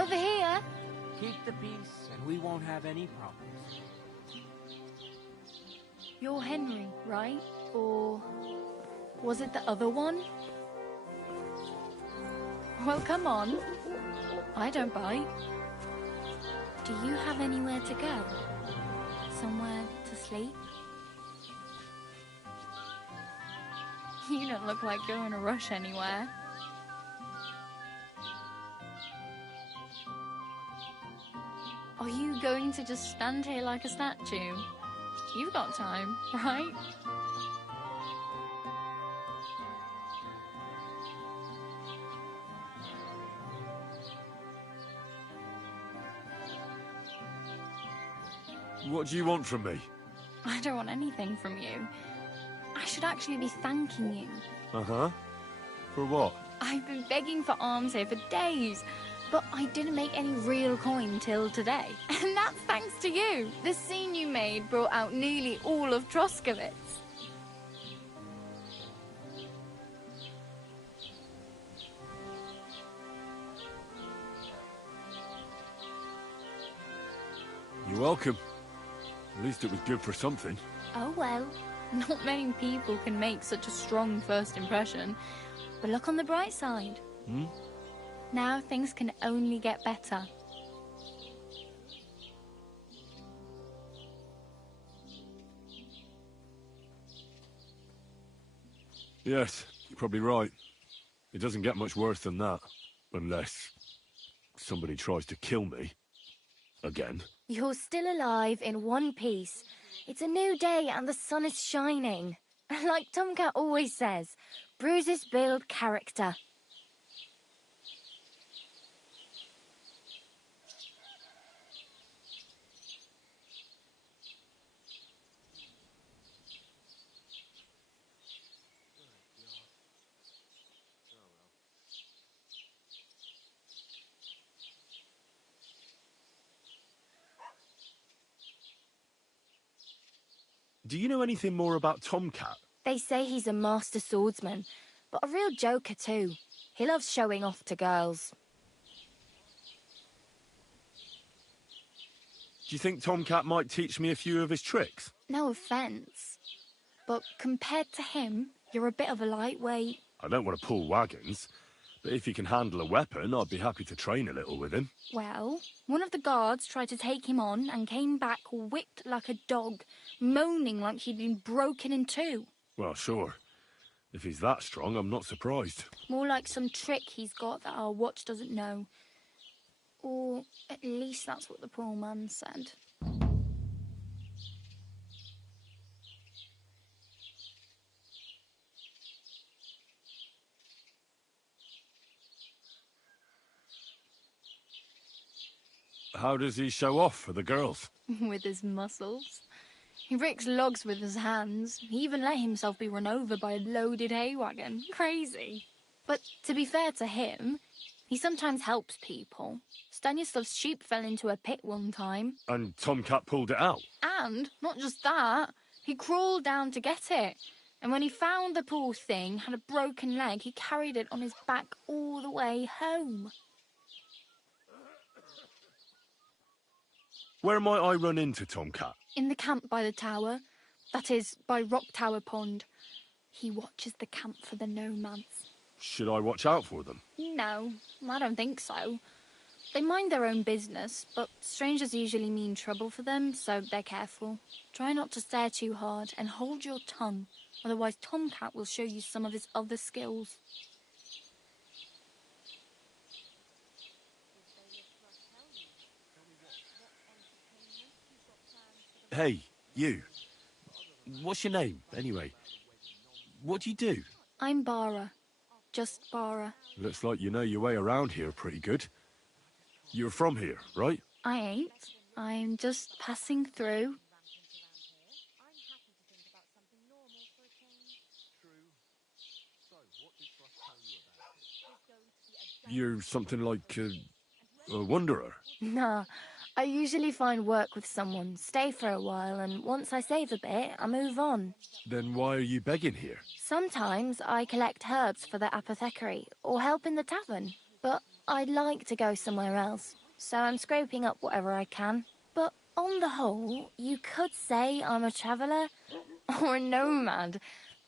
Over here. Keep the peace, and we won't have any problems. You're Henry, right? Or was it the other one? Well, come on. I don't bite. Do you have anywhere to go? Somewhere to sleep? You don't look like you're in a rush anywhere. Are you going to just stand here like a statue? You've got time, right? What do you want from me? I don't want anything from you. I should actually be thanking you. Uh-huh. For what? I've been begging for alms here for days, but I didn't make any real coin till today. And that's thanks to you. The scene you made brought out nearly all of Troskowitz. You're welcome. At least it was good for something. Oh well, not many people can make such a strong first impression. But look on the bright side. Hmm? Now things can only get better. Yes, you're probably right. It doesn't get much worse than that. Unless somebody tries to kill me. Again. You're still alive in one piece. It's a new day and the sun is shining. Like Tomcat always says, bruises build character. Do you know anything more about Tomcat? They say he's a master swordsman, but a real joker too. He loves showing off to girls. Do you think Tomcat might teach me a few of his tricks? No offence, but compared to him, you're a bit of a lightweight. I don't want to pull wagons, but if he can handle a weapon, I'd be happy to train a little with him. Well, one of the guards tried to take him on and came back whipped like a dog, moaning like he'd been broken in two. Well, sure. If he's that strong, I'm not surprised. More like some trick he's got that our watch doesn't know. Or at least that's what the poor man said. How does he show off for the girls? With his muscles. He ricks logs with his hands. He even let himself be run over by a loaded hay wagon. Crazy. But to be fair to him, he sometimes helps people. Stanislav's sheep fell into a pit one time. And Tomcat pulled it out? And, not just that, he crawled down to get it. And when he found the poor thing had a broken leg, he carried it on his back all the way home. Where might I run into Tomcat? In the camp by the tower. That is, by Rock Tower Pond. He watches the camp for the nomads. Should I watch out for them? No, I don't think so. They mind their own business, but strangers usually mean trouble for them, so they're careful. Try not to stare too hard and hold your tongue, otherwise Tomcat will show you some of his other skills. Hey, you. What's your name, anyway? What do you do? I'm Bara. Just Bara. Looks like you know your way around here pretty good. You're from here, right? I ain't. I'm just passing through. You're something like a wanderer? Nah, I usually find work with someone, stay for a while, and once I save a bit, I move on. Then why are you begging here? Sometimes I collect herbs for the apothecary, or help in the tavern. but I'd like to go somewhere else, so I'm scraping up whatever I can. But on the whole, you could say I'm a traveller or a nomad.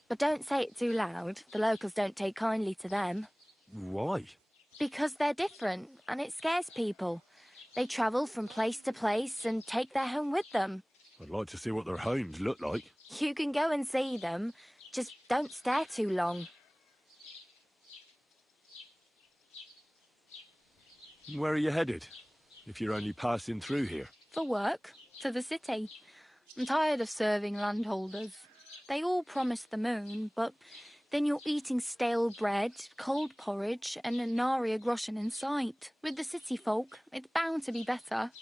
But don't say it too loud. The locals don't take kindly to them. Why? Because they're different, and it scares people. They travel from place to place and take their home with them. I'd like to see what their homes look like. You can go and see them, just don't stare too long. Where are you headed, if you're only passing through here? For work, to the city. I'm tired of serving landholders. They all promise the moon, but then you're eating stale bread, cold porridge, and a nary a groschen in sight. With the city folk, it's bound to be better.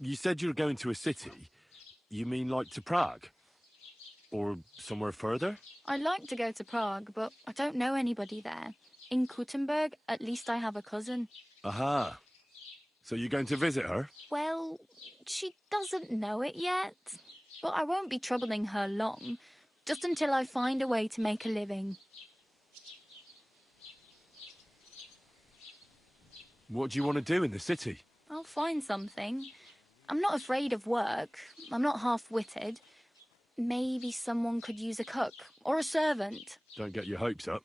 You said you're going to a city. You mean like to Prague? Or somewhere further? I'd like to go to Prague, but I don't know anybody there. In Kuttenberg, at least I have a cousin. Aha. So you're going to visit her? Well, she doesn't know it yet. But I won't be troubling her long, just until I find a way to make a living. What do you want to do in the city? I'll find something. I'm not afraid of work. I'm not half-witted. Maybe someone could use a cook or a servant. Don't get your hopes up.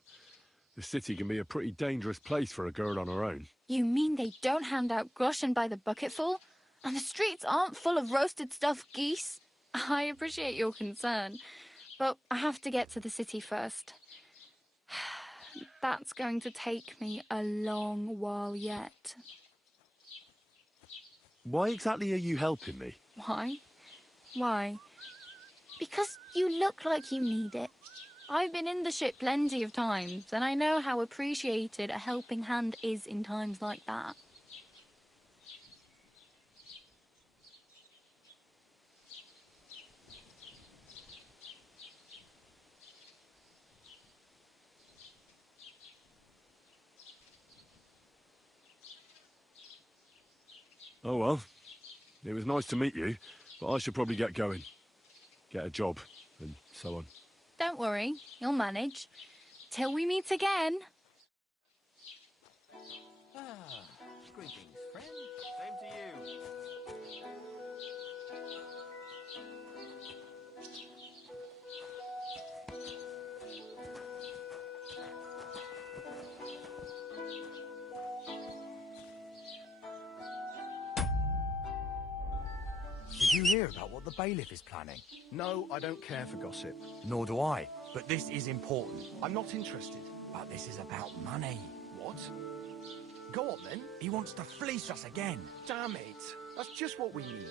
The city can be a pretty dangerous place for a girl on her own. You mean they don't hand out groschen by the bucketful? And the streets aren't full of roasted stuffed geese? I appreciate your concern, but I have to get to the city first. That's going to take me a long while yet. Why exactly are you helping me? Why? Why? Because you look like you need it. I've been in the ship plenty of times, and I know how appreciated a helping hand is in times like that. Oh well. It was nice to meet you, but I should probably get going. Get a job, and so on. Don't worry, you'll manage. Till we meet again. Greetings, friend. Same to you. Did you hear about what the bailiff is planning? No, I don't care for gossip. Nor do I. But this is important. I'm not interested. But this is about money. What? Go on then. He wants to fleece us again. Damn it. That's just what we need.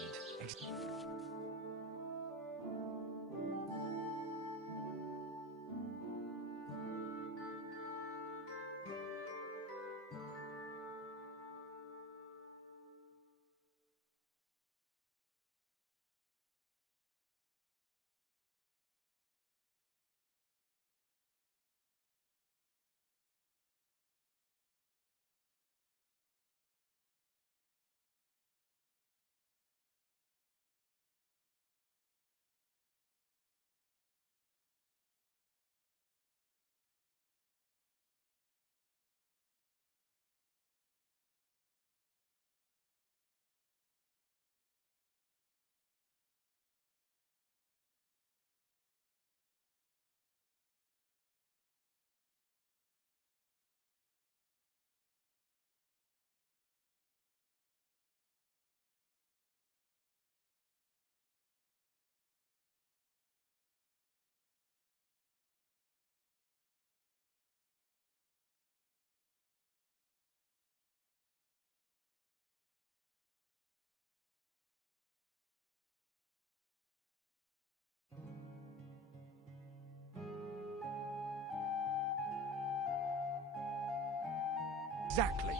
Exactly.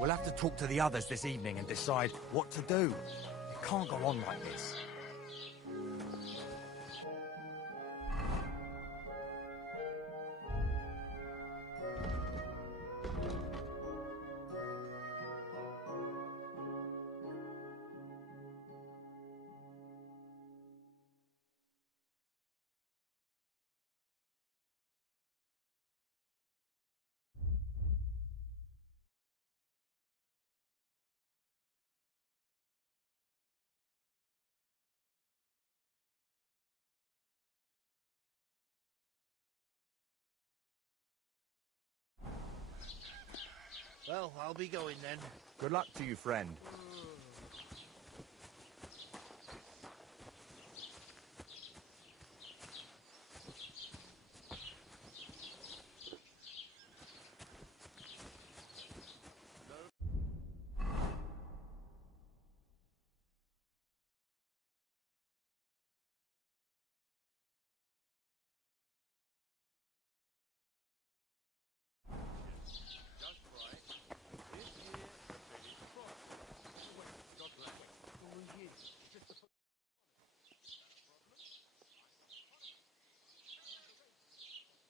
We'll have to talk to the others this evening and decide what to do. It can't go on like this. Well, I'll be going then. Good luck to you, friend.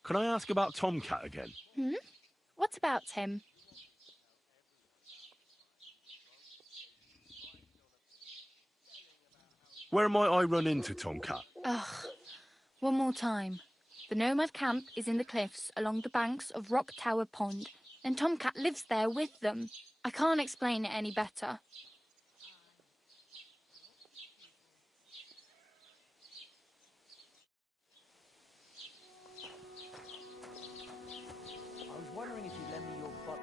Can I ask about Tomcat again? Hmm? What about him? Where might I run into Tomcat? Ugh. One more time. The Nomad camp is in the cliffs along the banks of Rock Tower Pond, and Tomcat lives there with them. I can't explain it any better. I was wondering if you'd lend me your butt.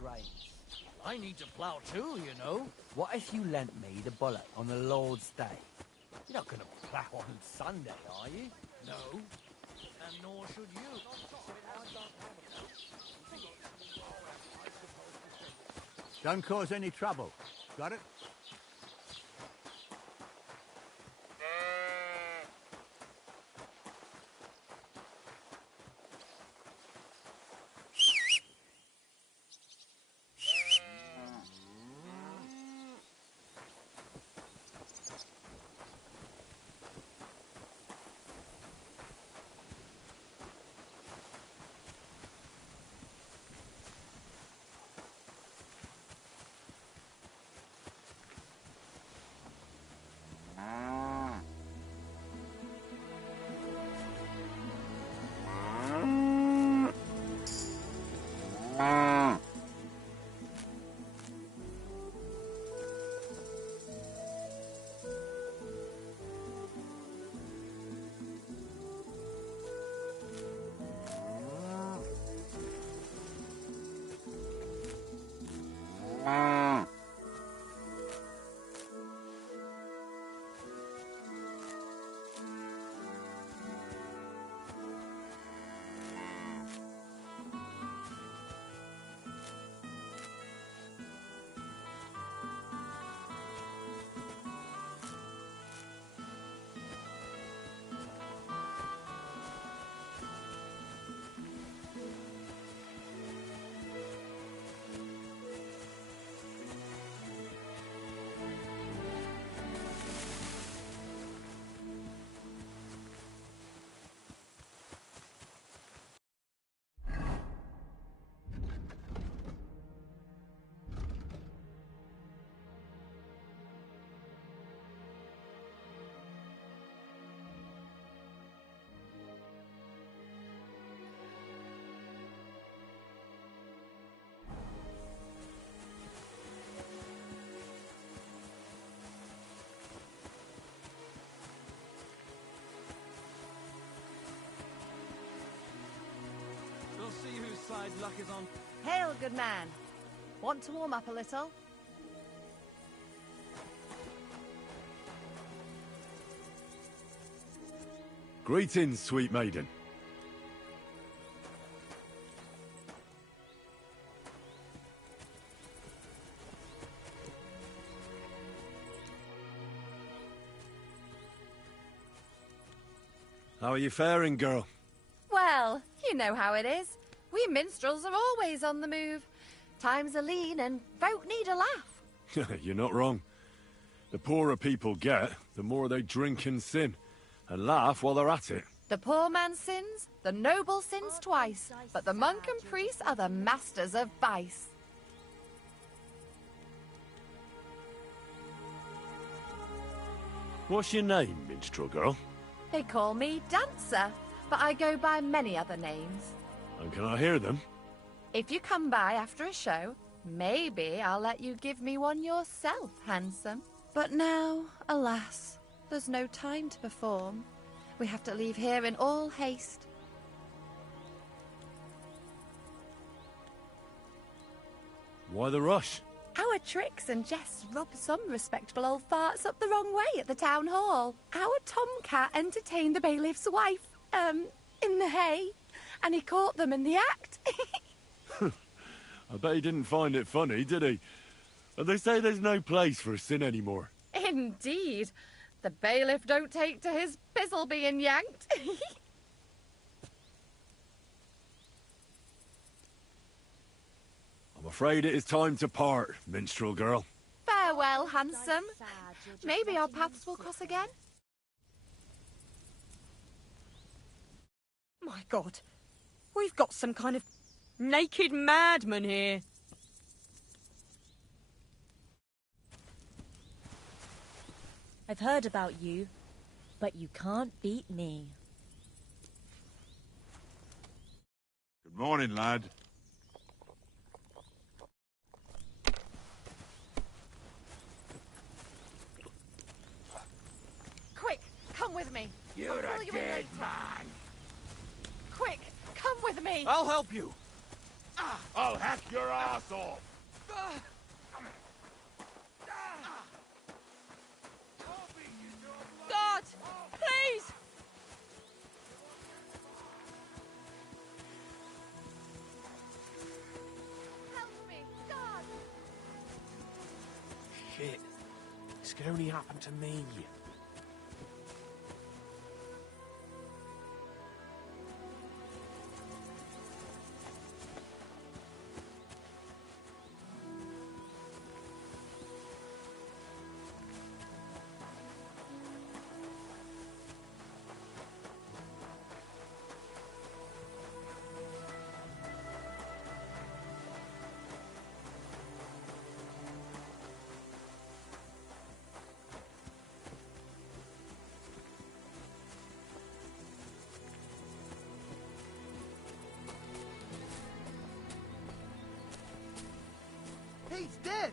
Great. I need to plough too, you know. What if you lent me the bullock on the Lord's Day? You're not going to plough on Sunday, are you? No. And nor should you. Don't cause any trouble. Got it? guy's luck is on. Hail, good man. Want to warm up a little? Greetings, sweet maiden. How are you faring, girl? Well, you know how it is. We minstrels are always on the move. Times are lean and folk need a laugh. You're not wrong. The poorer people get, the more they drink and sin, and laugh while they're at it. The poor man sins, the noble sins twice, but the monk and priest are the masters of vice. What's your name, minstrel girl? They call me Dancer, but I go by many other names. And can I hear them? If you come by after a show, maybe I'll let you give me one yourself, handsome. But now, alas, there's no time to perform. We have to leave here in all haste. Why the rush? Our tricks and jests rub some respectable old farts up the wrong way at the town hall. Our tomcat entertained the bailiff's wife, in the hay, and he caught them in the act. I bet he didn't find it funny, did he? And they say there's no place for sin anymore. Indeed. The bailiff don't take to his pizzle being yanked. I'm afraid it is time to part, minstrel girl. Farewell, handsome. Maybe our paths will cross again. My God, we've got some kind of naked madman here. I've heard about you, but you can't beat me. Good morning, lad. Quick, come with me. You're a dead man. Quick, come with me. I'll help you. I'll hack your ass off. God, please! Help me, God. Shit. This could only happen to me. He's dead!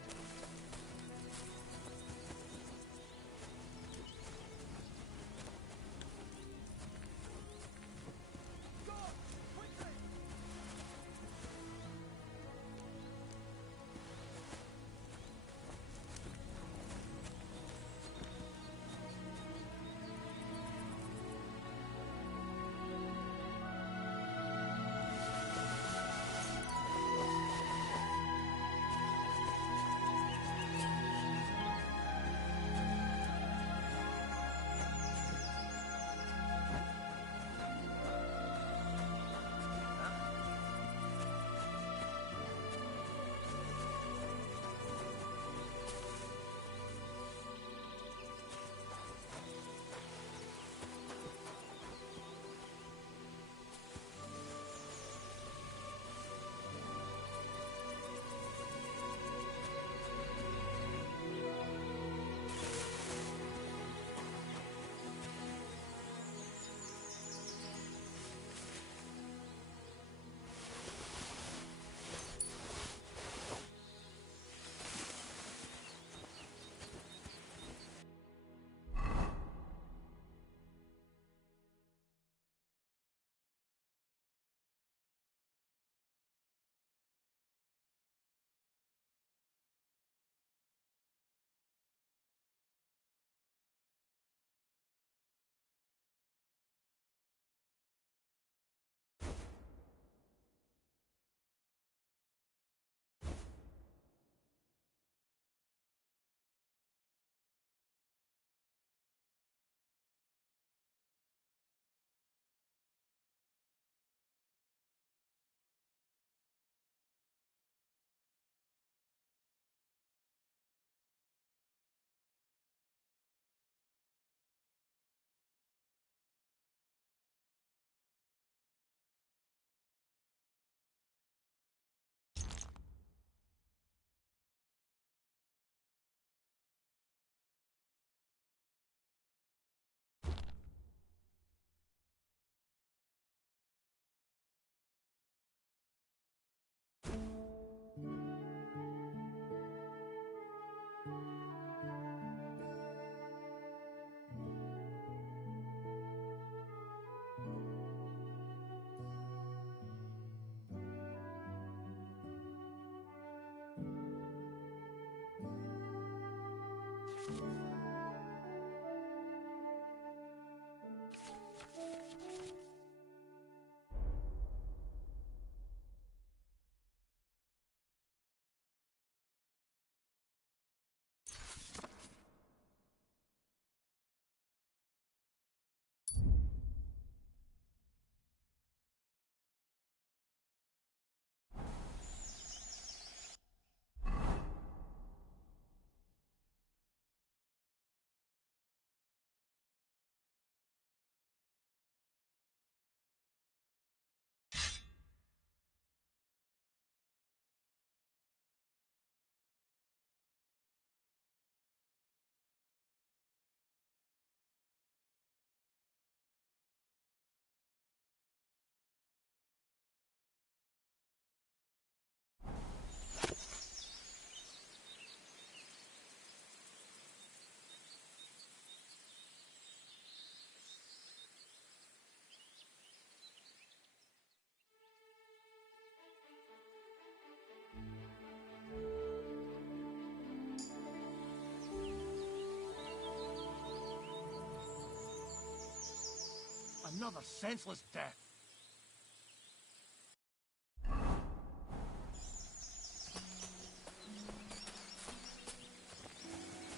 Another senseless death.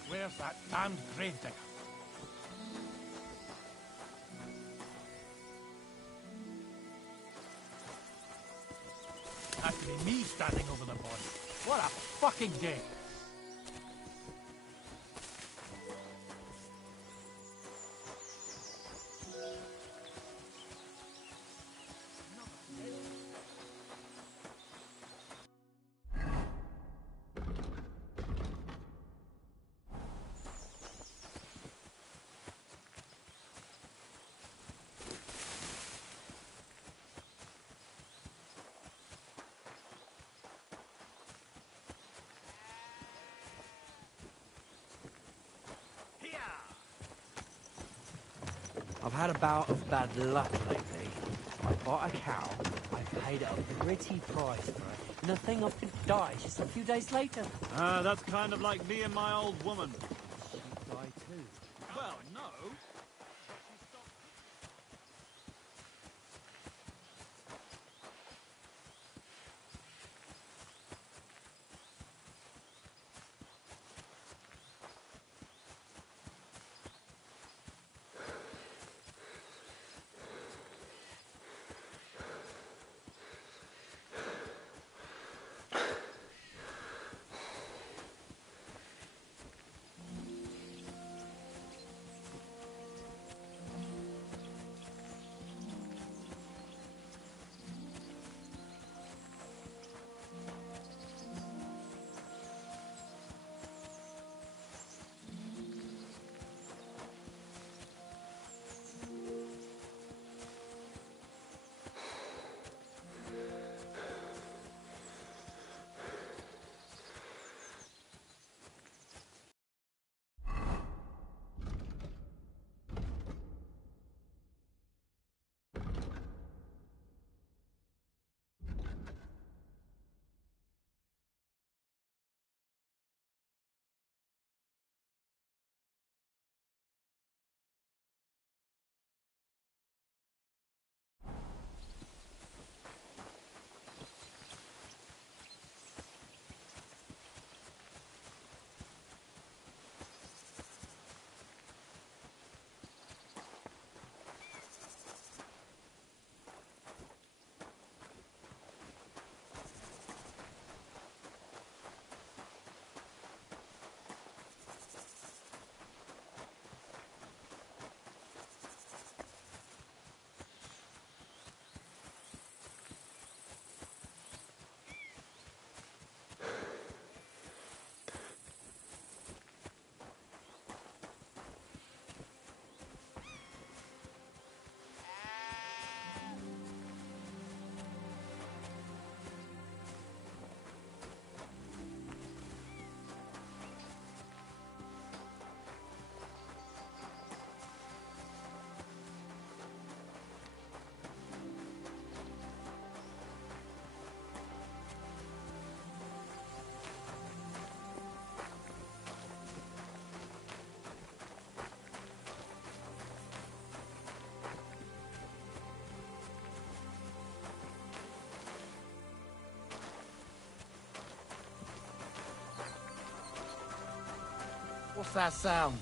Where's that damned gravedigger? Had to be me standing over the body. What a fucking day! I've had a bout of bad luck lately. I bought a cow, I paid a pretty price for it, and the thing up to die just a few days later. That's kind of like me and my old woman. She'd die too. Well, no. What's that sound?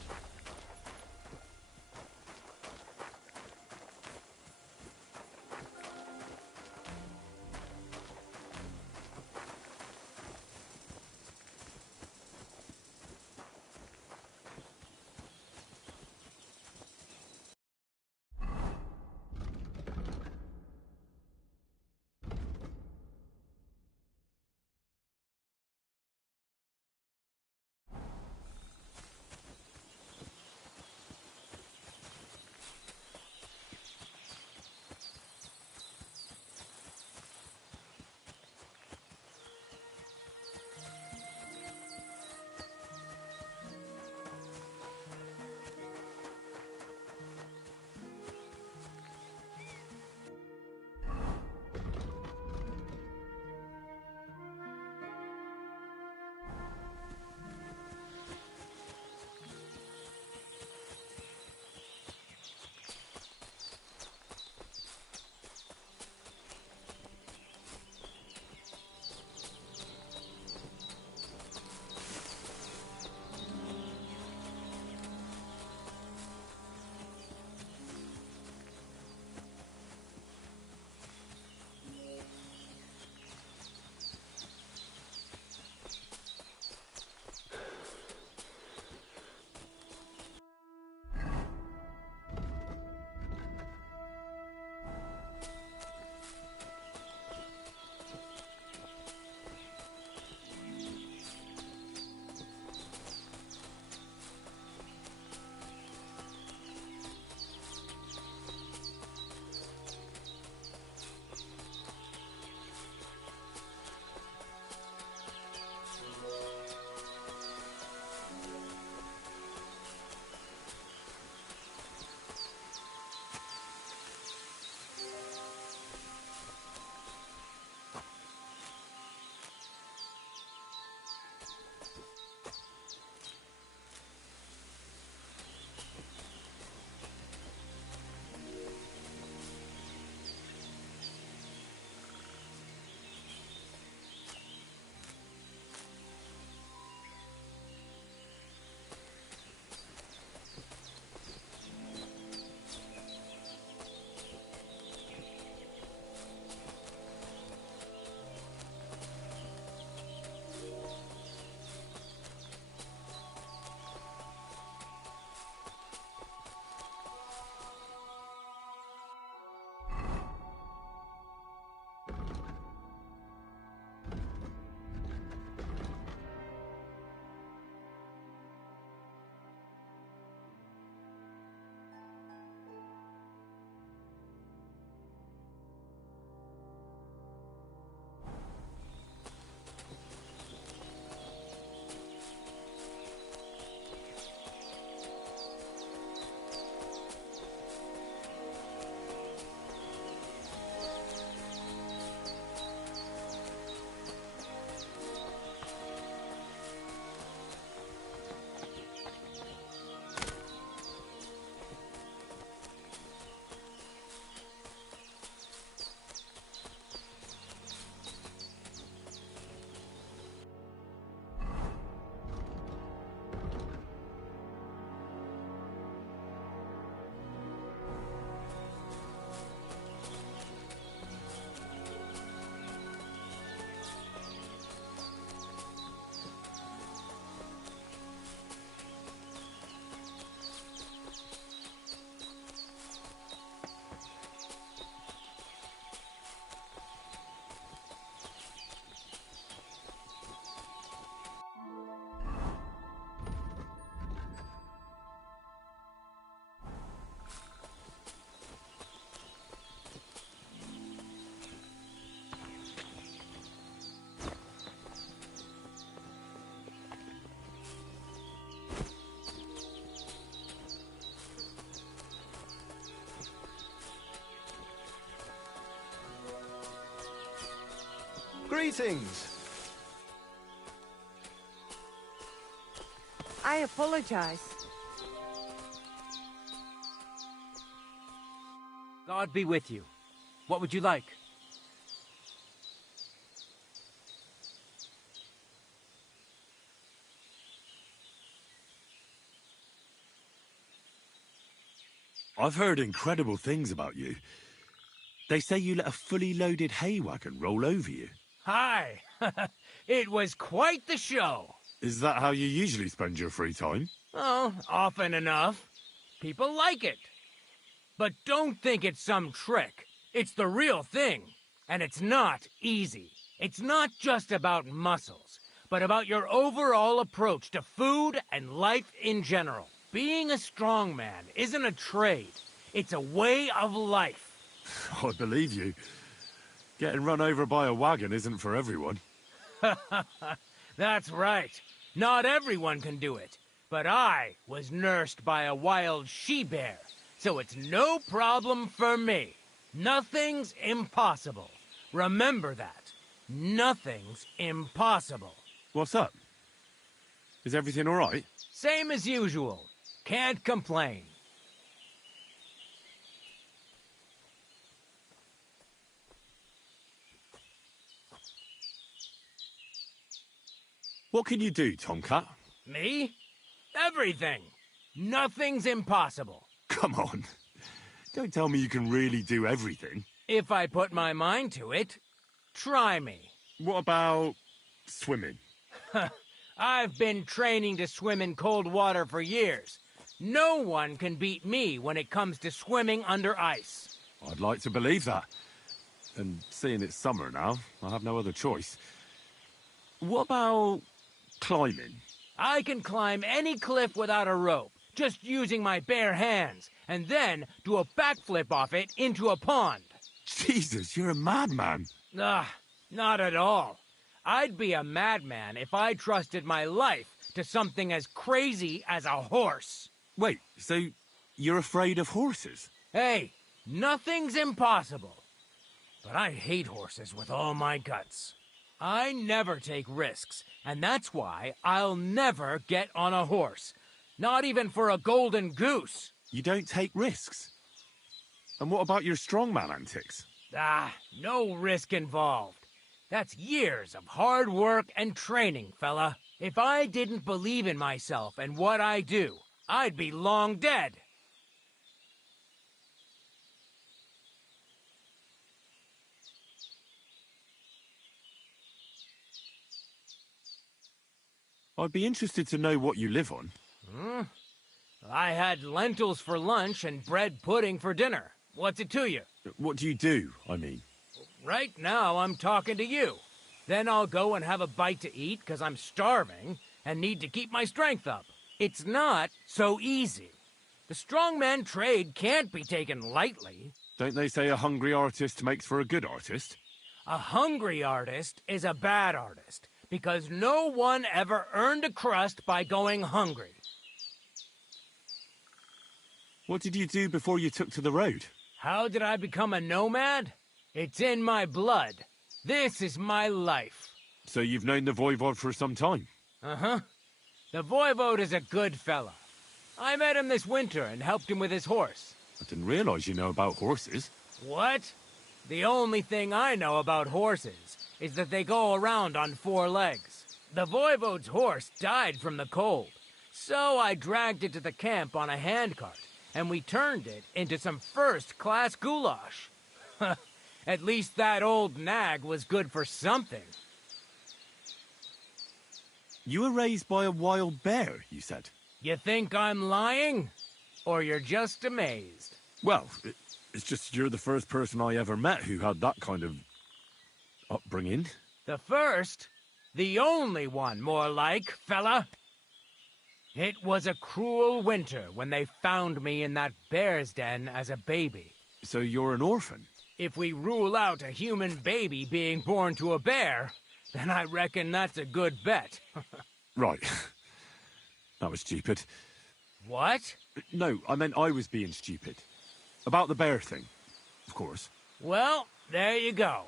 Greetings. I apologize. God be with you. What would you like? I've heard incredible things about you. They say you let a fully loaded hay wagon roll over you. Hi! It was quite the show. Is that how you usually spend your free time? Oh, often enough. People like it. But don't think it's some trick. It's the real thing. And it's not easy. It's not just about muscles, but about your overall approach to food and life in general. Being a strongman isn't a trade. It's a way of life. I believe you. Getting run over by a wagon isn't for everyone. That's right. Not everyone can do it. But I was nursed by a wild she-bear, so it's no problem for me. Nothing's impossible. Remember that. Nothing's impossible. What's up? Is everything all right? Same as usual. Can't complain. What can you do, Tomcat? Me? Everything. Nothing's impossible. Come on. Don't tell me you can really do everything. If I put my mind to it, try me. What about swimming? I've been training to swim in cold water for years. No one can beat me when it comes to swimming under ice. I'd like to believe that. And seeing it's summer now, I have no other choice. What about climbing? I can climb any cliff without a rope, just using my bare hands, and then do a backflip off it into a pond. Jesus, you're a madman. Not at all. I'd be a madman if I trusted my life to something as crazy as a horse. Wait, so you're afraid of horses? Hey, nothing's impossible. But I hate horses with all my guts. I never take risks, and that's why I'll never get on a horse. Not even for a golden goose. You don't take risks? And what about your strongman antics? No risk involved. That's years of hard work and training, fella. If I didn't believe in myself and what I do, I'd be long dead. I'd be interested to know what you live on. I had lentils for lunch and bread pudding for dinner. What's it to you? What do you do, I mean? Right now, I'm talking to you. Then I'll go and have a bite to eat because I'm starving and need to keep my strength up. It's not so easy. The strongman trade can't be taken lightly. Don't they say a hungry artist makes for a good artist? A hungry artist is a bad artist because no one ever earned a crust by going hungry. What did you do before you took to the road? How did I become a nomad? It's in my blood. This is my life. So you've known the Voivod for some time? Uh-huh. The Voivode is a good fella. I met him this winter and helped him with his horse. I didn't realize you know about horses. What? The only thing I know about horses is that they go around on 4 legs. The Voivode's horse died from the cold, so I dragged it to the camp on a handcart, and we turned it into some first-class goulash. At least that old nag was good for something. You were raised by a wild bear, you said? You think I'm lying? Or you're just amazed? Well, it's just you're the first person I ever met who had that kind of upbringing. The first? The only one, more like, fella. It was a cruel winter when they found me in that bear's den as a baby. So you're an orphan? If we rule out a human baby being born to a bear, then I reckon that's a good bet. Right. That was stupid. What? No, I meant I was being stupid. About the bear thing, of course. Well, there you go.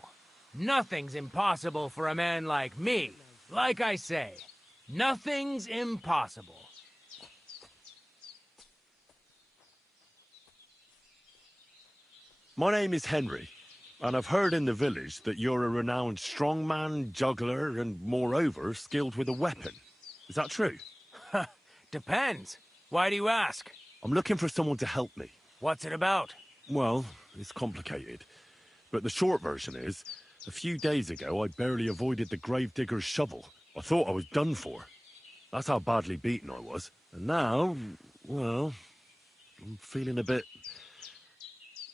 Nothing's impossible for a man like me. Like I say, nothing's impossible. My name is Henry, and I've heard in the village that you're a renowned strongman, juggler, and moreover, skilled with a weapon. Is that true? Depends. Why do you ask? I'm looking for someone to help me. What's it about? Well, it's complicated. But the short version is, a few days ago I barely avoided the gravedigger's shovel. I thought I was done for. That's how badly beaten I was. And now, well, I'm feeling a bit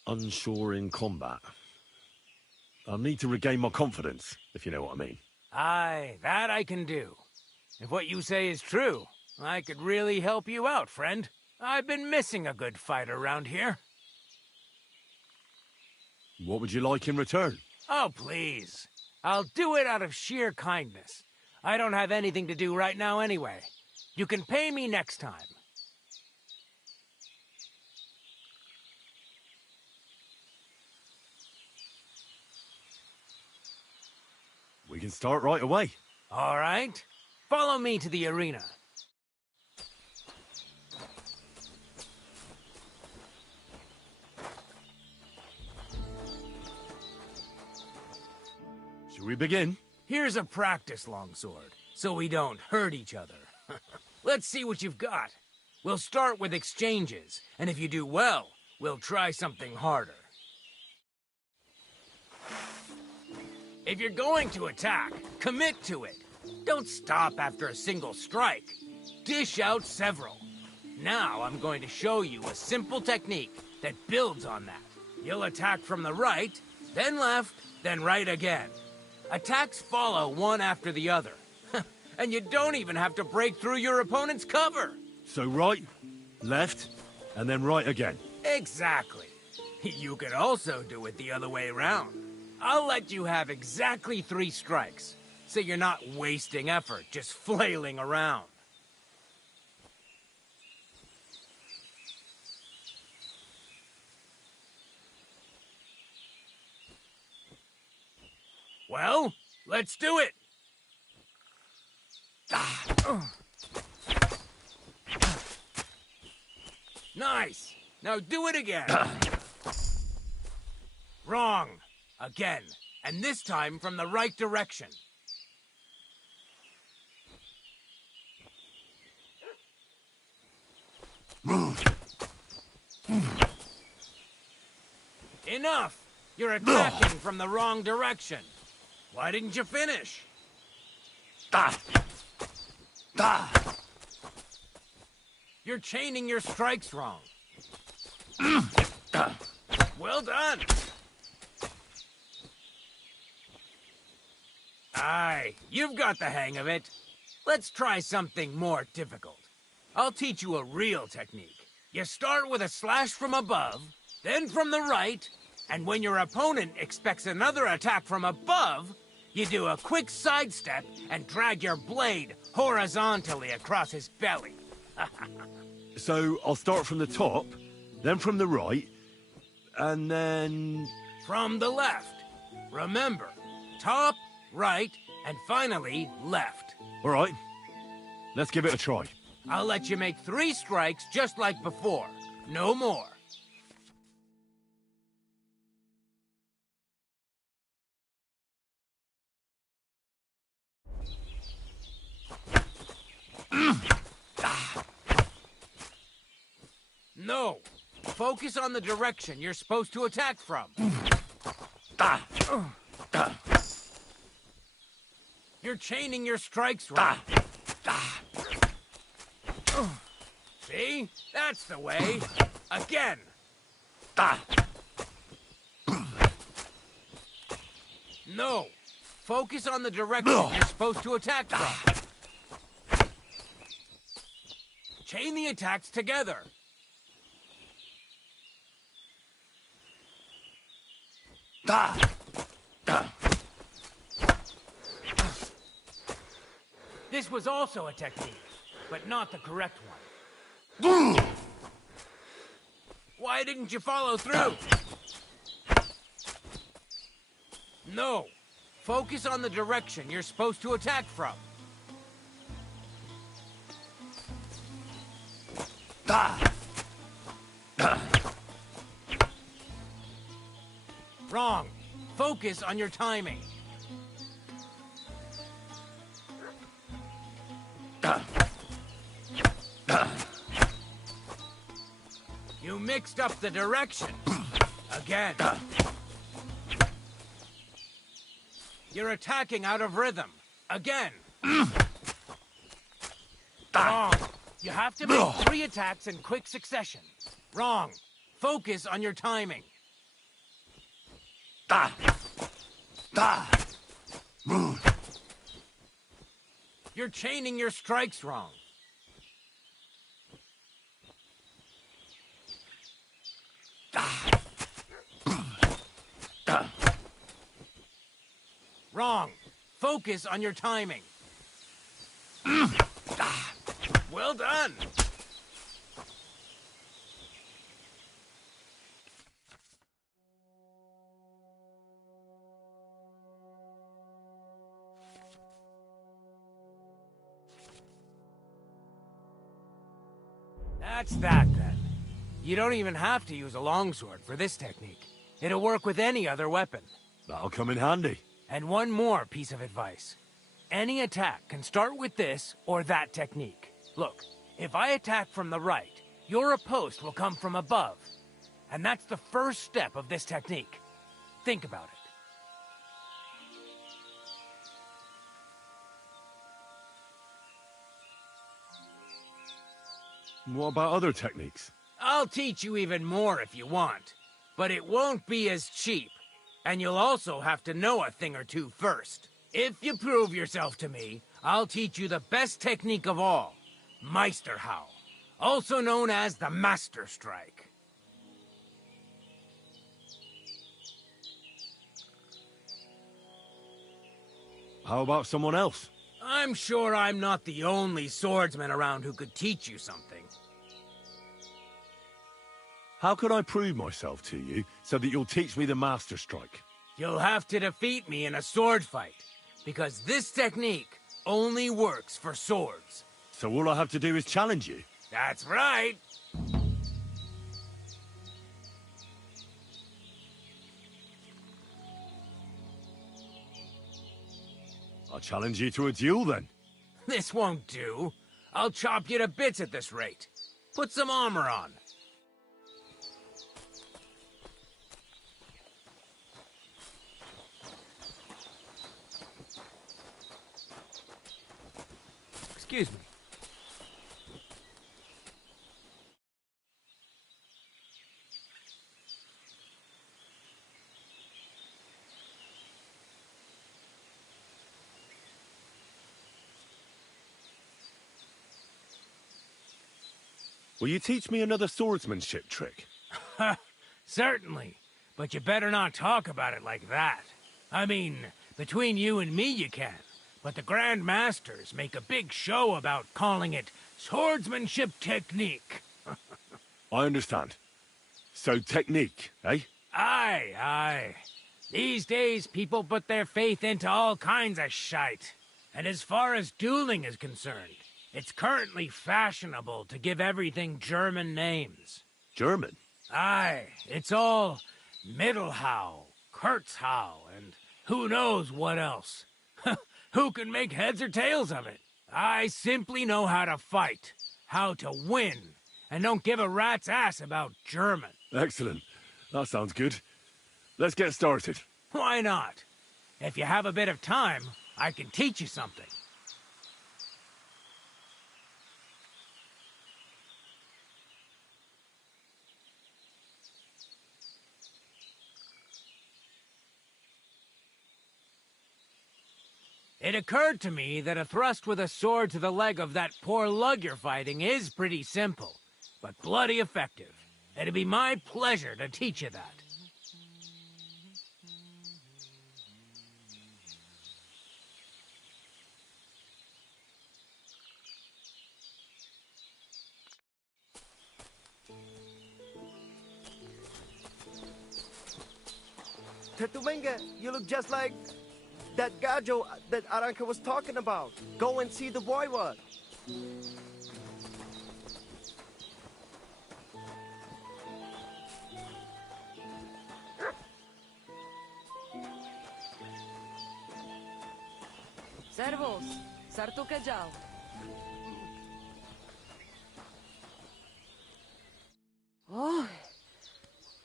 unsure in combat. I need to regain my confidence, if you know what I mean. Aye, that I can do. If what you say is true, I could really help you out, friend. I've been missing a good fight around here. What would you like in return? Oh, please. I'll do it out of sheer kindness. I don't have anything to do right now anyway. You can pay me next time. We can start right away. All right. Follow me to the arena. Should we begin? Here's a practice longsword, so we don't hurt each other. Let's see what you've got. We'll start with exchanges, and if you do well, we'll try something harder. If you're going to attack, commit to it. Don't stop after a single strike. Dish out several. Now I'm going to show you a simple technique that builds on that. You'll attack from the right, then left, then right again. Attacks follow one after the other. And you don't even have to break through your opponent's cover. So right, left, and then right again. Exactly. You could also do it the other way around. I'll let you have exactly 3 strikes, so you're not wasting effort just flailing around. Well, let's do it! Nice! Now do it again! Wrong! Again, and this time from the right direction. Enough! You're attacking from the wrong direction. Why didn't you finish? You're chaining your strikes wrong. Well done! Aye, you've got the hang of it. Let's try something more difficult. I'll teach you a real technique. You start with a slash from above, then from the right, and when your opponent expects another attack from above, you do a quick sidestep and drag your blade horizontally across his belly. So I'll start from the top, then from the right, and then... From the left. Remember, top, right, and finally, left. All right, let's give it a try. I'll let you make 3 strikes just like before. No more. No. Focus on the direction you're supposed to attack from. You're chaining your strikes wrong. See? That's the way. Again. No. Focus on the direction you're supposed to attack from. Chain the attacks together. This was also a technique, but not the correct one. Why didn't you follow through? No. Focus on the direction you're supposed to attack from. Wrong. Focus on your timing. You mixed up the direction. Again. You're attacking out of rhythm. Again. Wrong. You have to make 3 attacks in quick succession. Wrong. Focus on your timing. You're chaining your strikes wrong. Wrong. Focus on your timing. Well done. That's that, then. You don't even have to use a longsword for this technique. It'll work with any other weapon. That'll come in handy. And one more piece of advice. Any attack can start with this or that technique. Look, if I attack from the right, your riposte will come from above. And that's the first step of this technique. Think about it. What about other techniques? I'll teach you even more if you want. But it won't be as cheap. And you'll also have to know a thing or two first. If you prove yourself to me, I'll teach you the best technique of all. Meisterhau. Also known as the Master Strike. How about someone else? I'm sure I'm not the only swordsman around who could teach you something. How could I prove myself to you so that you'll teach me the Master Strike? You'll have to defeat me in a sword fight, because this technique only works for swords. So all I have to do is challenge you? That's right. I'll challenge you to a duel then. This won't do. I'll chop you to bits at this rate. Put some armor on. Excuse me. Will you teach me another swordsmanship trick? Certainly. But you better not talk about it like that. I mean, between you and me you can. But the Grand Masters make a big show about calling it swordsmanship technique. I understand. So technique, eh? Aye, aye. These days, people put their faith into all kinds of shite. And as far as dueling is concerned, it's currently fashionable to give everything German names. German? Aye, it's all Mittelhau, Kurzhau, and who knows what else. Who can make heads or tails of it? I simply know how to fight, how to win, and don't give a rat's ass about German. Excellent. That sounds good. Let's get started. Why not? If you have a bit of time, I can teach you something. It occurred to me that a thrust with a sword to the leg of that poor lug you're fighting is pretty simple, but bloody effective. It'd be my pleasure to teach you that. Tetumenga, you look just like... That Gajo that Aranka was talking about. Go and see the boy what. Servus, sartu kejal. Oh,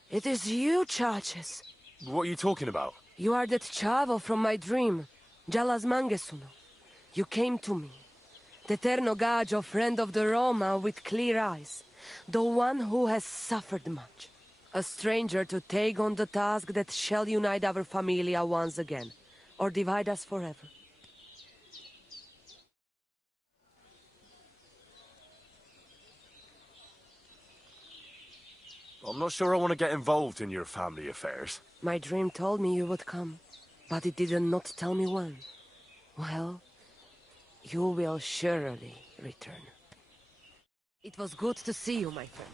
it is you, Churches. What are you talking about? You are that chavo from my dream, Jalas Mangesuno. You came to me. The Ternogajo, friend of the Roma with clear eyes. The one who has suffered much. A stranger to take on the task that shall unite our familia once again, or divide us forever. I'm not sure I want to get involved in your family affairs. My dream told me you would come, but it did not tell me when. Well, you will surely return. It was good to see you, my friend.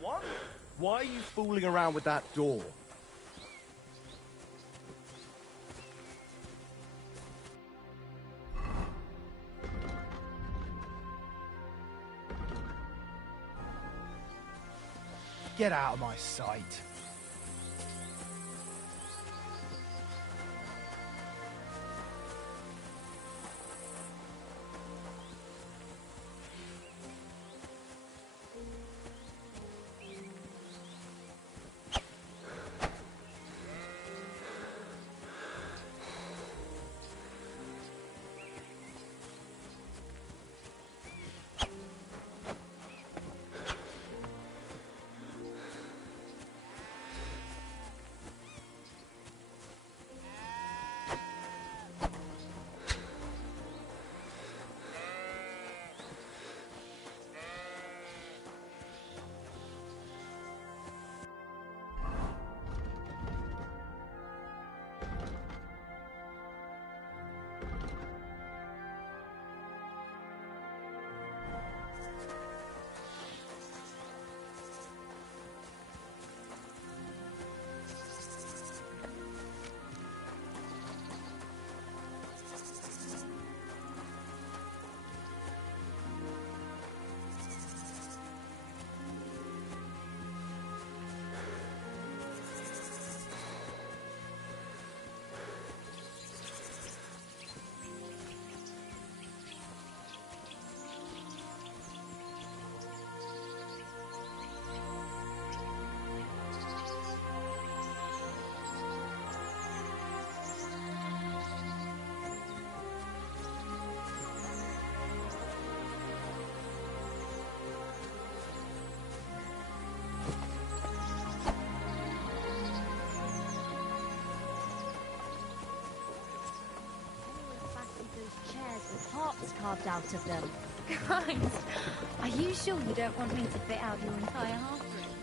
What? Why are you fooling around with that door? Get out of my sight. Hearts carved out of them. Christ, are you sure you don't want me to fit out your entire hearth room?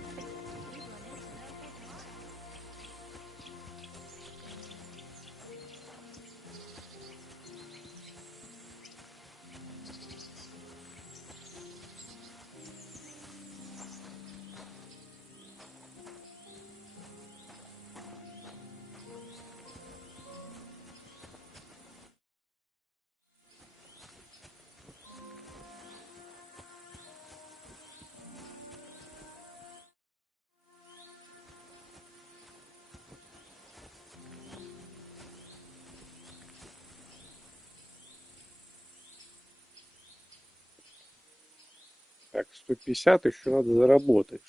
Так, 150 еще надо заработать.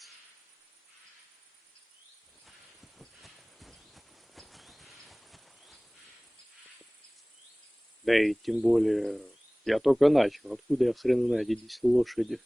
Да и тем более, я только начал. Откуда я хрен знаю, где здесь лошади?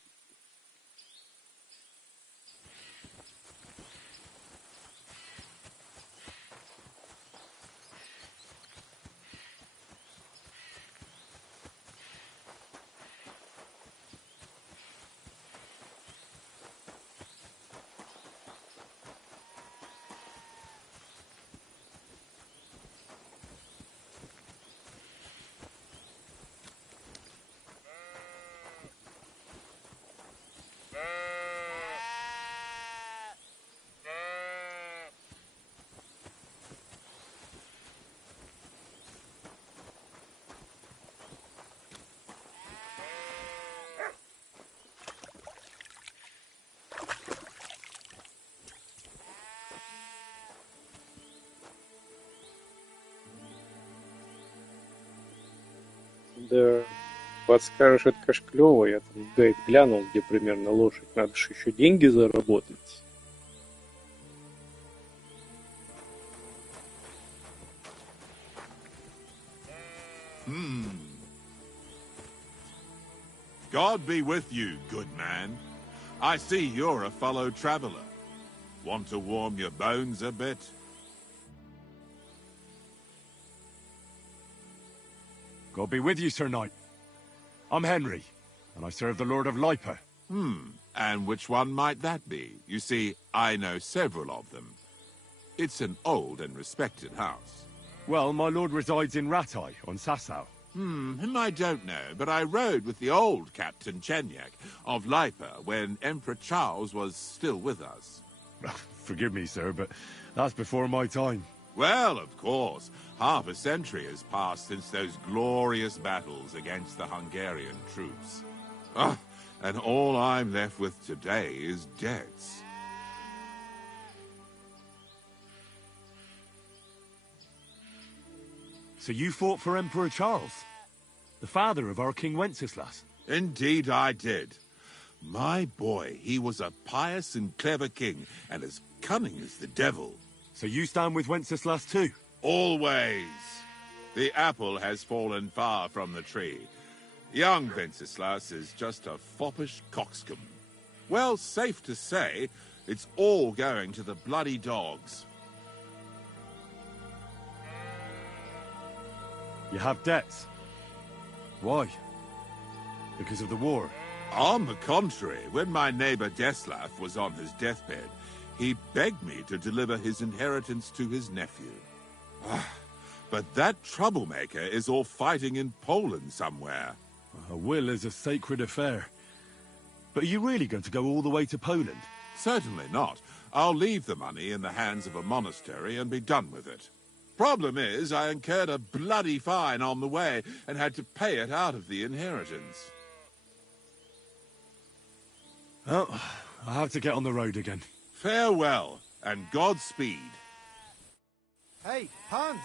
Да, подскажешь, это конечно клево. Я там в гайд глянул, где примерно лошадь. Надо же еще деньги заработать. God be with you, good man. I see you're a fellow traveler. Want to warm your bones a bit? God be with you, Sir Knight. I'm Henry, and I serve the Lord of Lipa. And which one might that be? You see, I know several of them. It's an old and respected house. Well, my lord resides in Ratai, on Sasau. Him I don't know, but I rode with the old Captain Chenyak of Lipa when Emperor Charles was still with us. Forgive me, sir, but that's before my time. Well, of course. Half a century has passed since those glorious battles against the Hungarian troops. Ah, and all I'm left with today is debts. So you fought for Emperor Charles, the father of our King Wenceslas? Indeed I did. My boy, he was a pious and clever king, and as cunning as the devil. So you stand with Wenceslas too? Always. The apple has fallen far from the tree. Young Wenceslas is just a foppish coxcomb. Well, safe to say, it's all going to the bloody dogs. You have debts. Why? Because of the war? On the contrary, when my neighbor Deslav was on his deathbed, he begged me to deliver his inheritance to his nephew. But that troublemaker is all fighting in Poland somewhere. A will is a sacred affair. But are you really going to go all the way to Poland? Certainly not. I'll leave the money in the hands of a monastery and be done with it. Problem is, I incurred a bloody fine on the way and had to pay it out of the inheritance. Well, I have to get on the road again. Farewell, and Godspeed. Hey, Hans!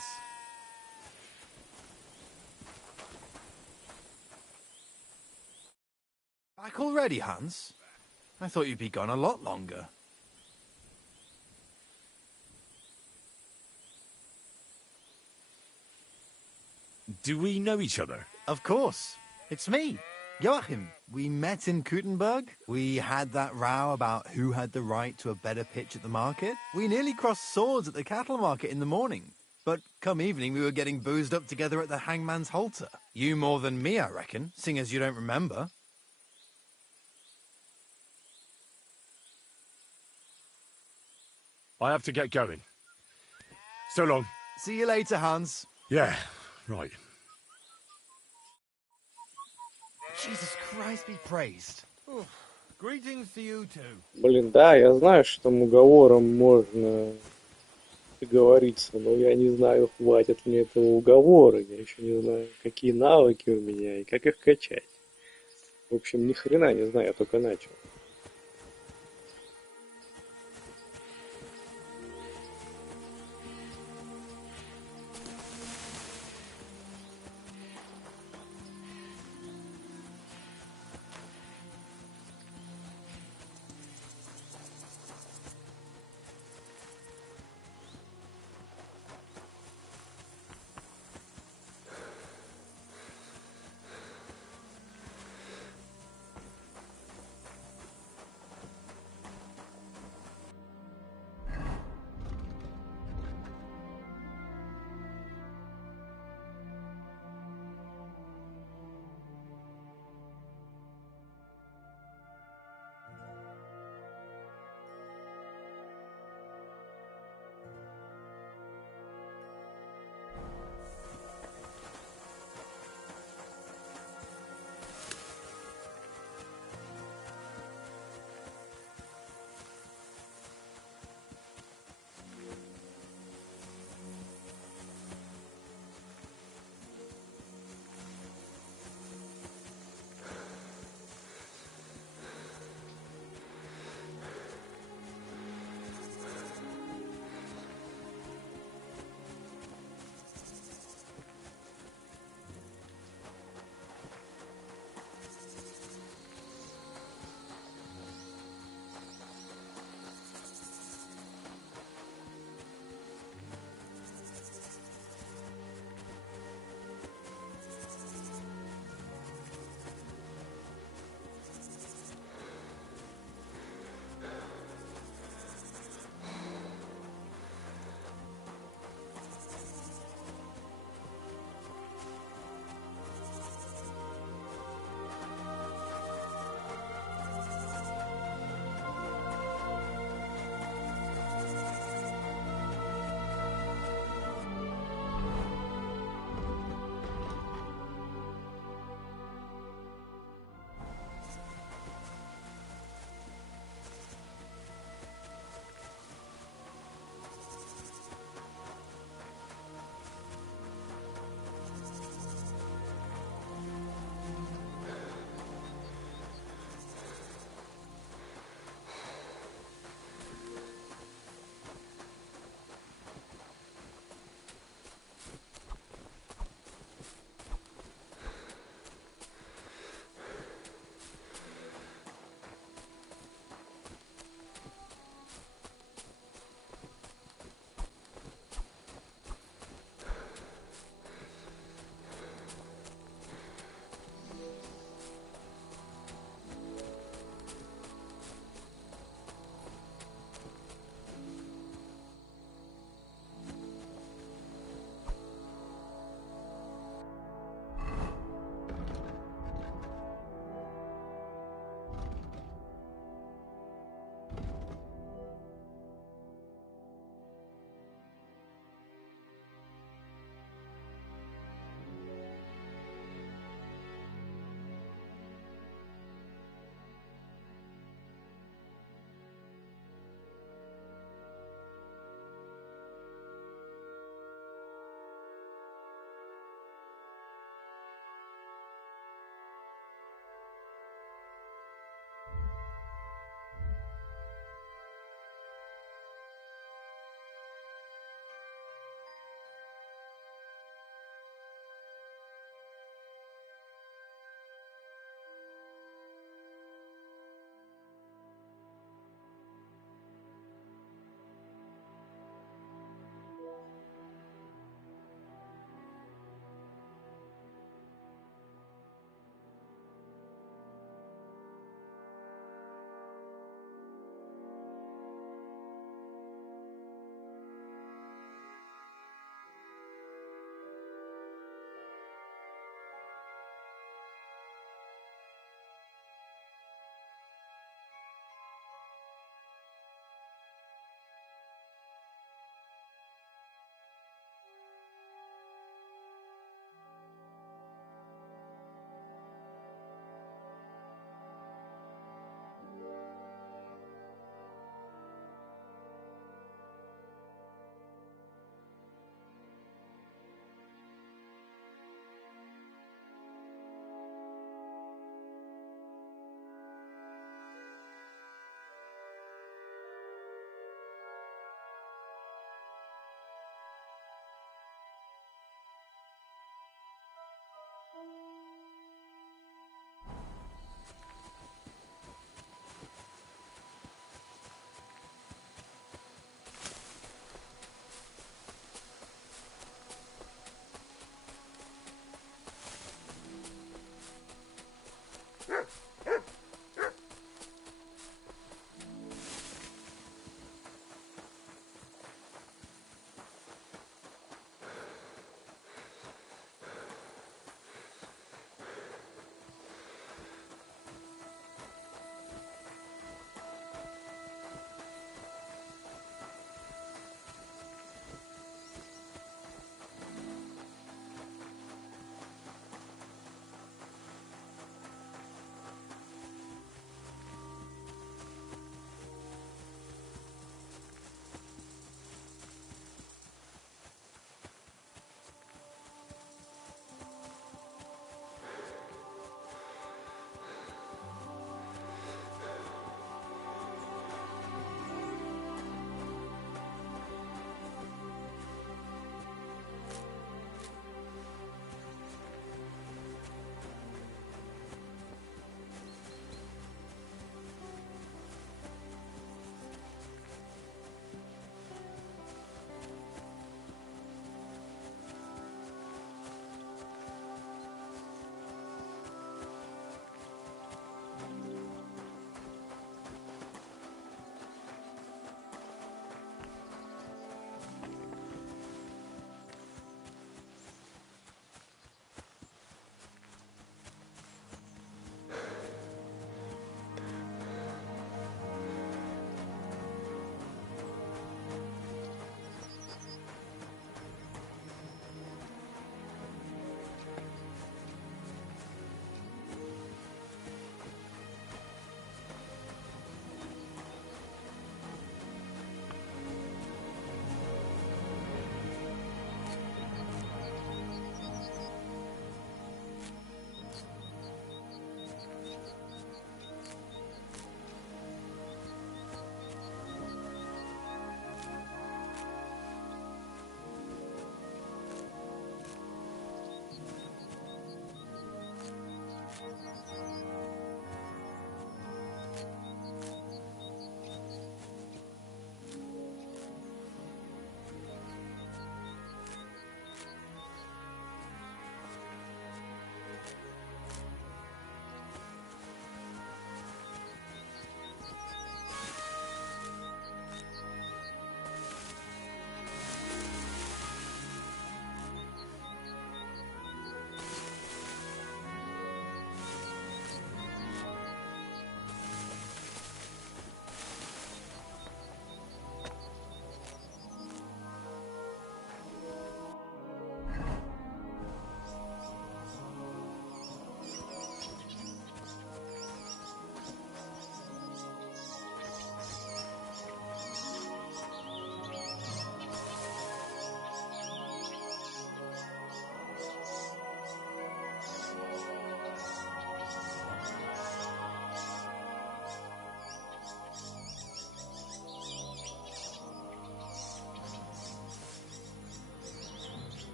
Back already, Hans? I thought you'd be gone a lot longer. Do we know each other? Of course. It's me, Joachim. We met in Kuttenberg. We had that row about who had the right to a better pitch at the market. We nearly crossed swords at the cattle market in the morning. But come evening, we were getting boozed up together at the hangman's halter. You more than me, I reckon, seeing as you don't remember. I have to get going. So long. See you later, Hans. Yeah, right. Jesus Christ be praised. Greetings to you too. Блин, да, я знаю, что там уговором можно договориться, но я не знаю, хватит мне этого уговора. Я еще не знаю, какие навыки у меня и как их качать. В общем, ни хрена не знаю, я только начал.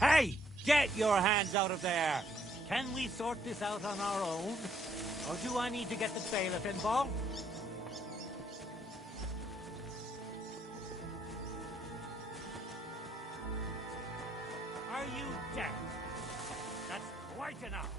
Hey! Get your hands out of there! Can we sort this out on our own? Or do I need to get the bailiff involved? Are you deaf? That's quite enough!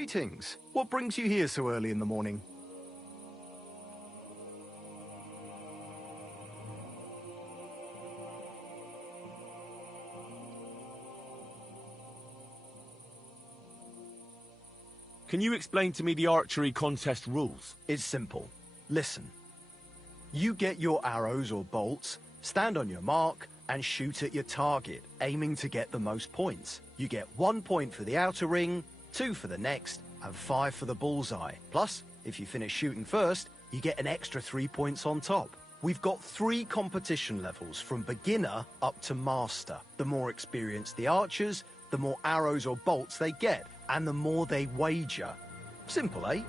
Greetings. What brings you here so early in the morning? Can you explain to me the archery contest rules? It's simple. Listen. You get your arrows or bolts, stand on your mark, and shoot at your target, aiming to get the most points. You get 1 point for the outer ring, 2 for the next, and 5 for the bullseye. Plus, if you finish shooting first, you get an extra 3 points on top. We've got 3 competition levels, from beginner up to master. The more experienced the archers, the more arrows or bolts they get, and the more they wager. Simple, eh?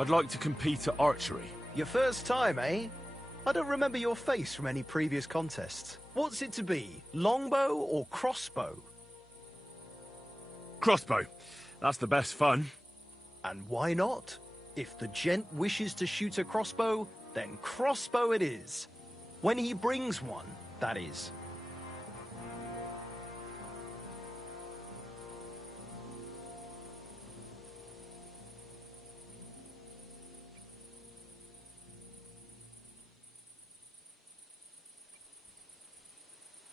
I'd like to compete at archery. Your first time, eh? I don't remember your face from any previous contests. What's it to be, longbow or crossbow? Crossbow. That's the best fun. And why not? If the gent wishes to shoot a crossbow, then crossbow it is. When he brings one, that is.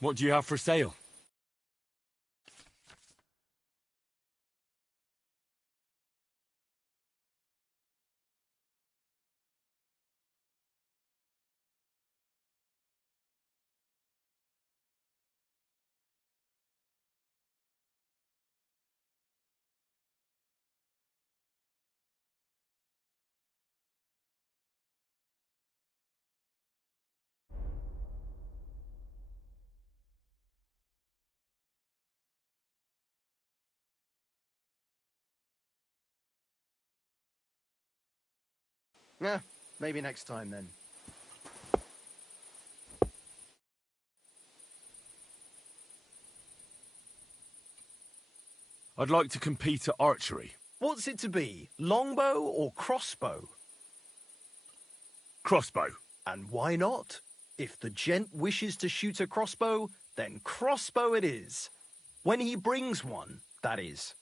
What do you have for sale? Yeah, maybe next time then. I'd like to compete at archery. What's it to be, longbow or crossbow? Crossbow. And why not? If the gent wishes to shoot a crossbow, then crossbow it is. When he brings one, that is.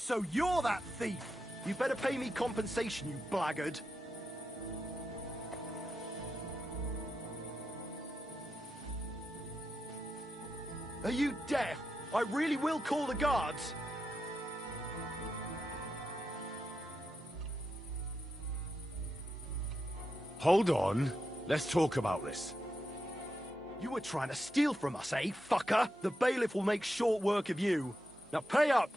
So you're that thief! You better pay me compensation, you blackguard. Are you deaf? I really will call the guards. Hold on. Let's talk about this. You were trying to steal from us, eh, fucker? The bailiff will make short work of you. Now pay up!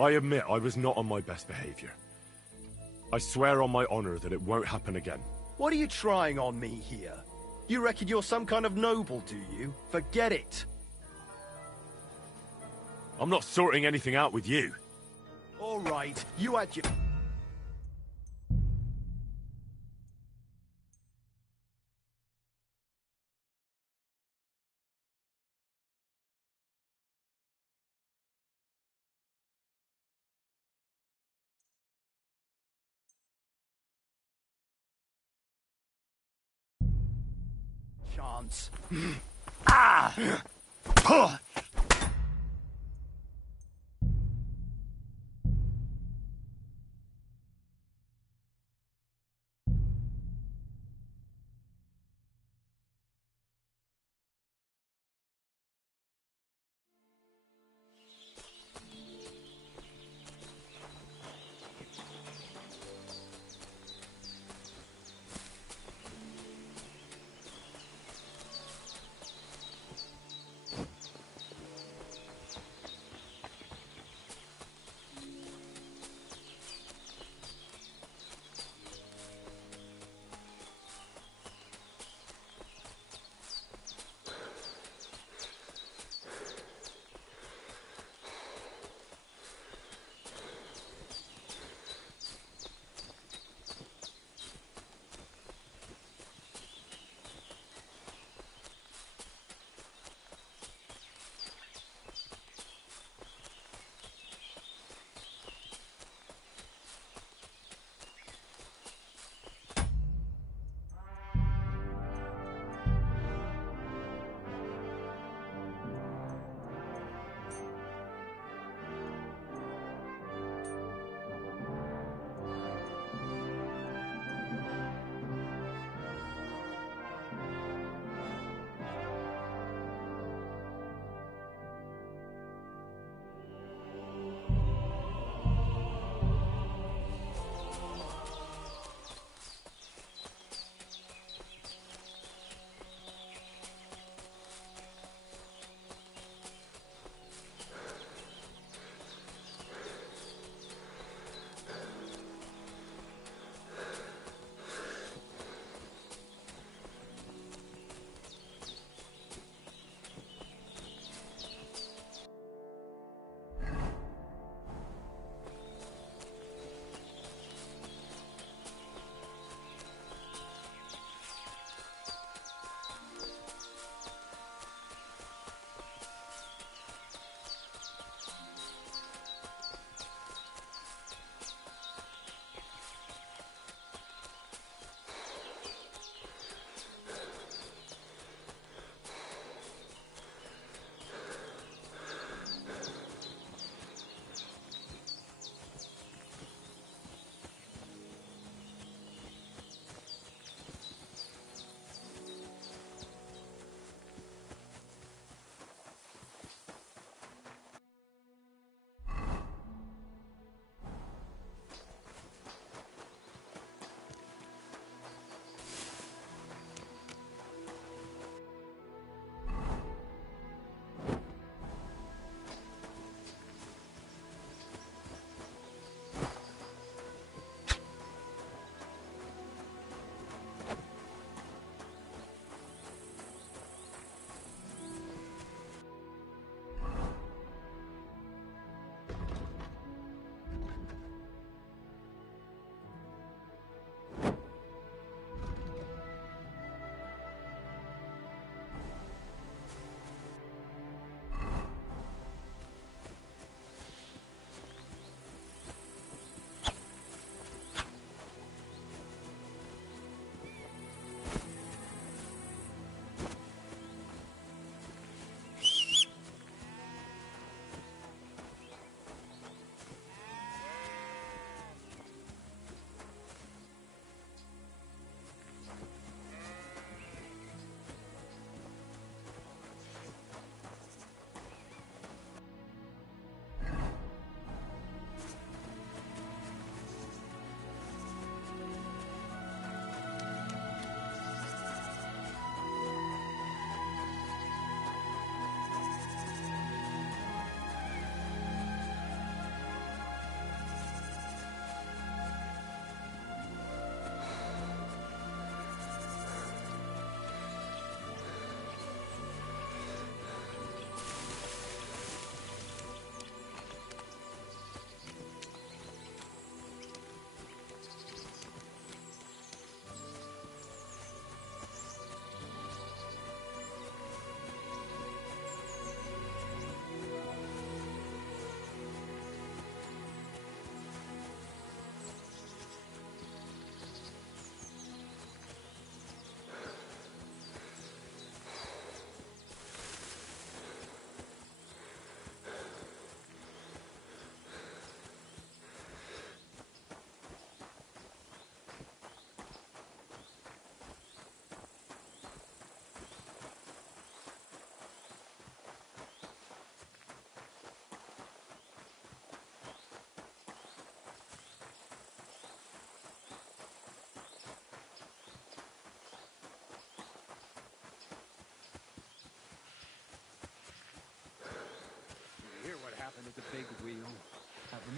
I admit I was not on my best behavior. I swear on my honor that it won't happen again. What are you trying on me here? You reckon you're some kind of noble, do you? Forget it. I'm not sorting anything out with you. All right, you had your... chance.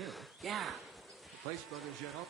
mill? Yeah. The place Brother Gerard...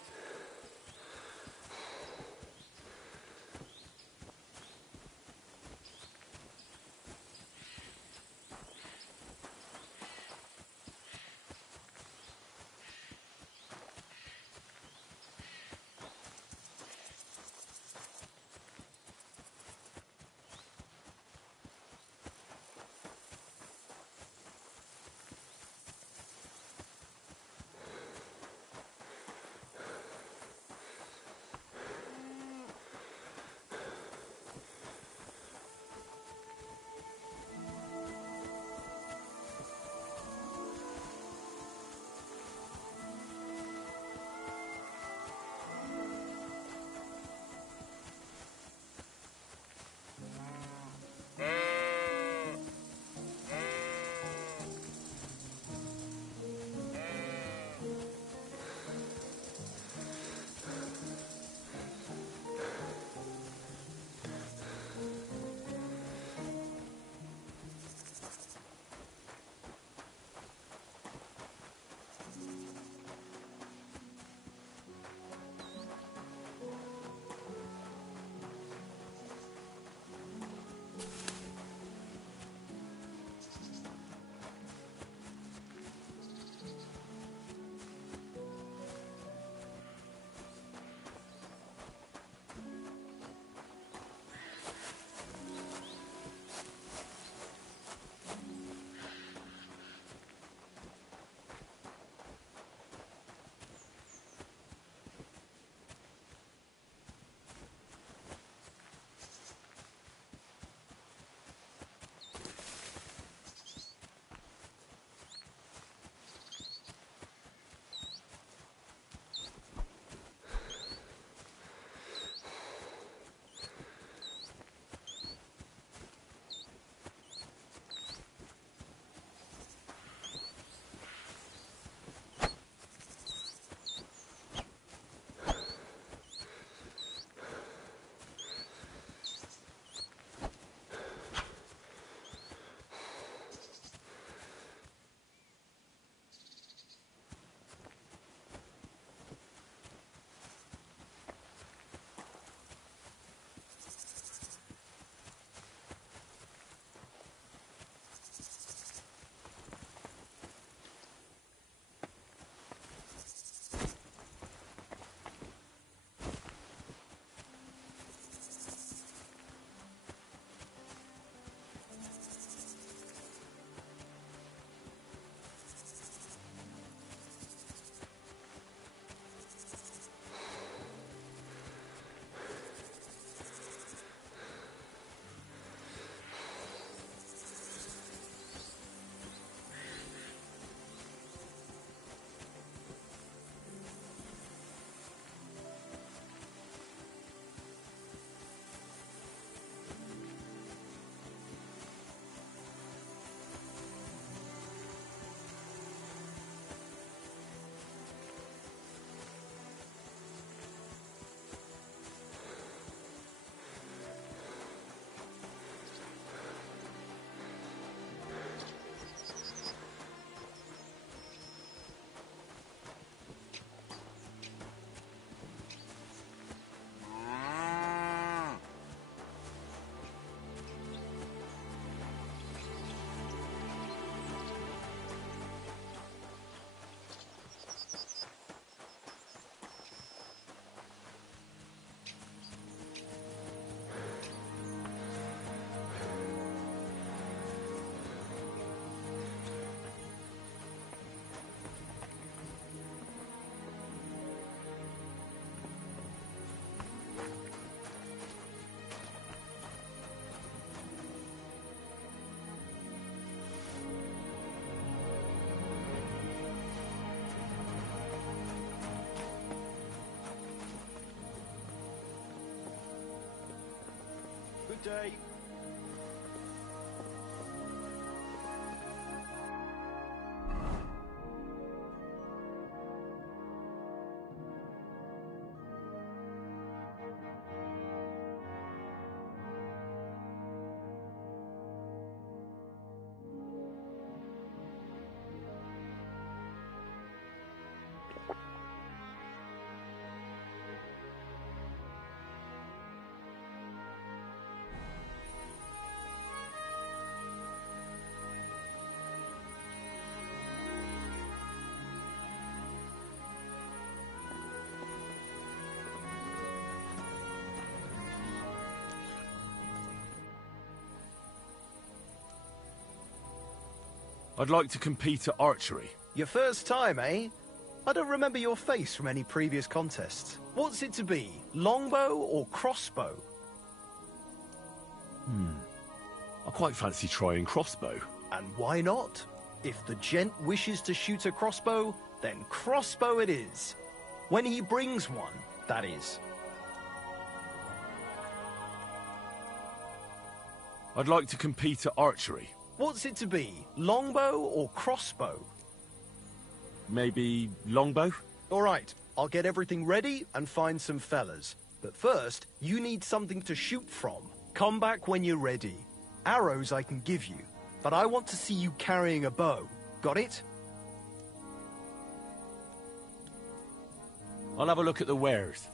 Good day. I'd like to compete at archery. Your first time, eh? I don't remember your face from any previous contests. What's it to be? Longbow or crossbow? I quite fancy trying crossbow. And why not? If the gent wishes to shoot a crossbow, then crossbow it is. When he brings one, that is. I'd like to compete at archery. What's it to be? Longbow or crossbow? Maybe longbow? All right, I'll get everything ready and find some fellas. But first, you need something to shoot from. Come back when you're ready. Arrows I can give you, but I want to see you carrying a bow. Got it? I'll have a look at the wares.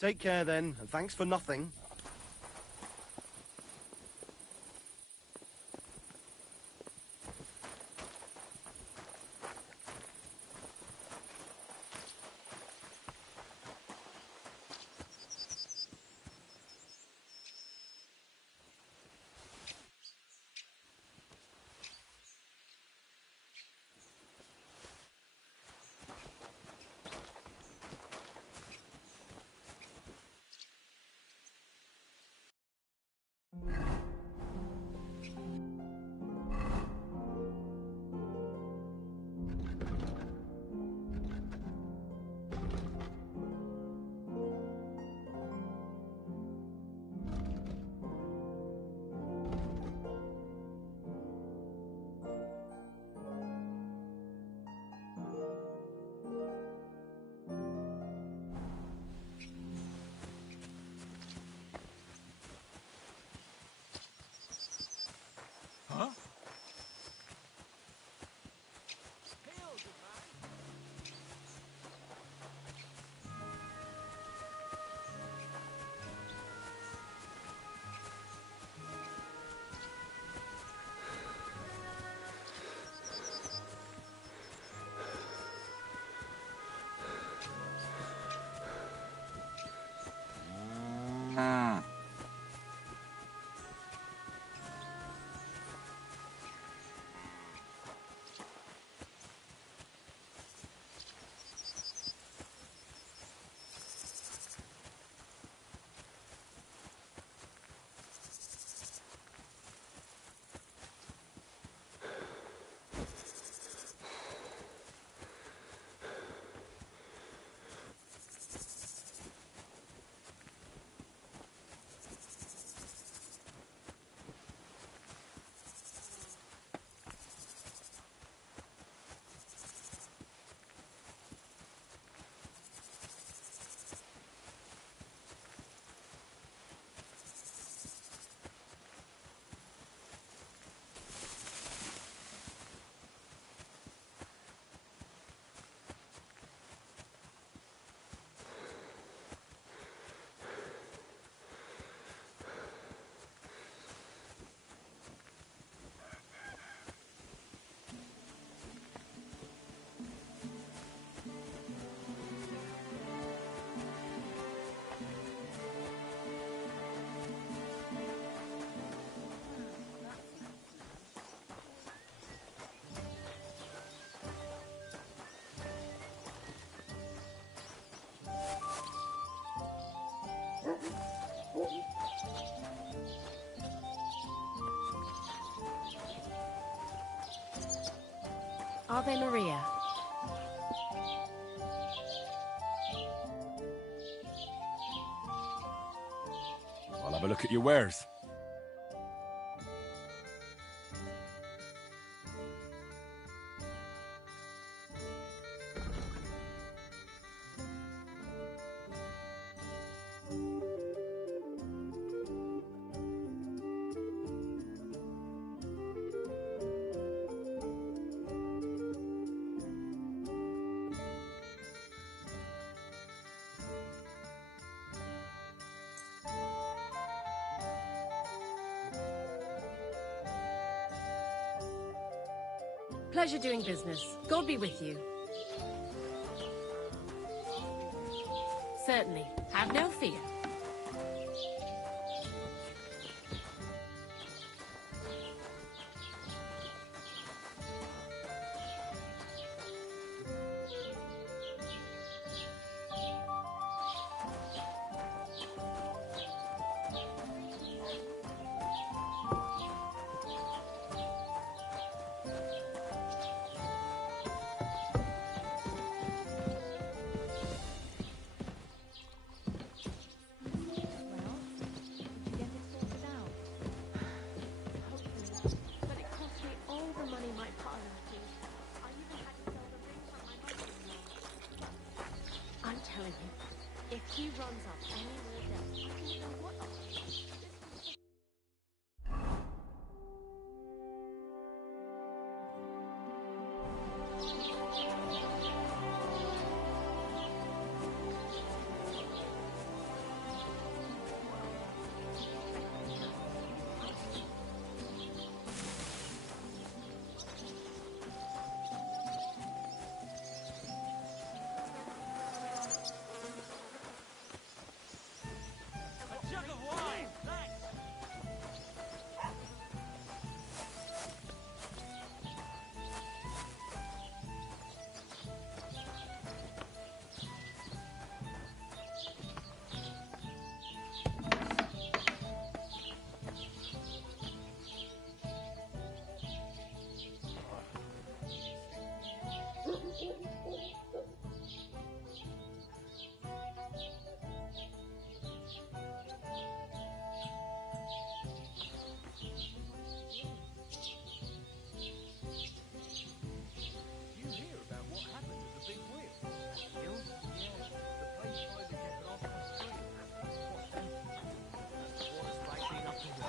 Take care then, and thanks for nothing. Ave Maria. I'll have a look at your wares. Pleasure doing business. God be with you. Certainly. Have no fear.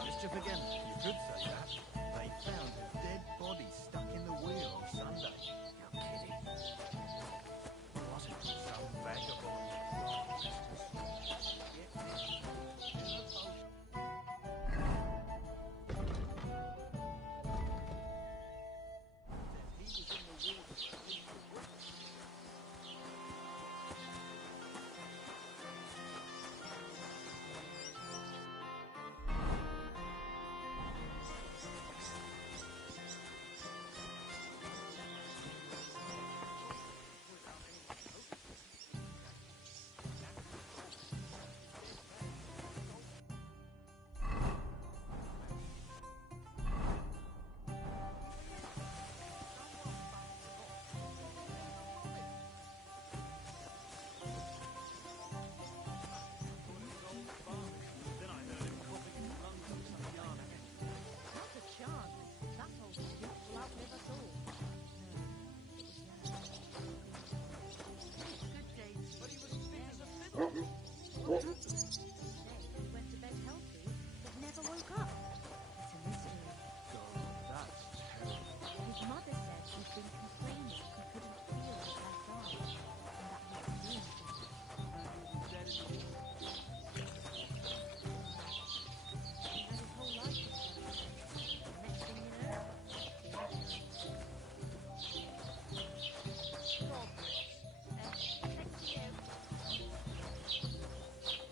Mischief again. You could say that. They found a dead body stuck in the wheel on Sunday. You're kidding. Wasn't it some vagabond?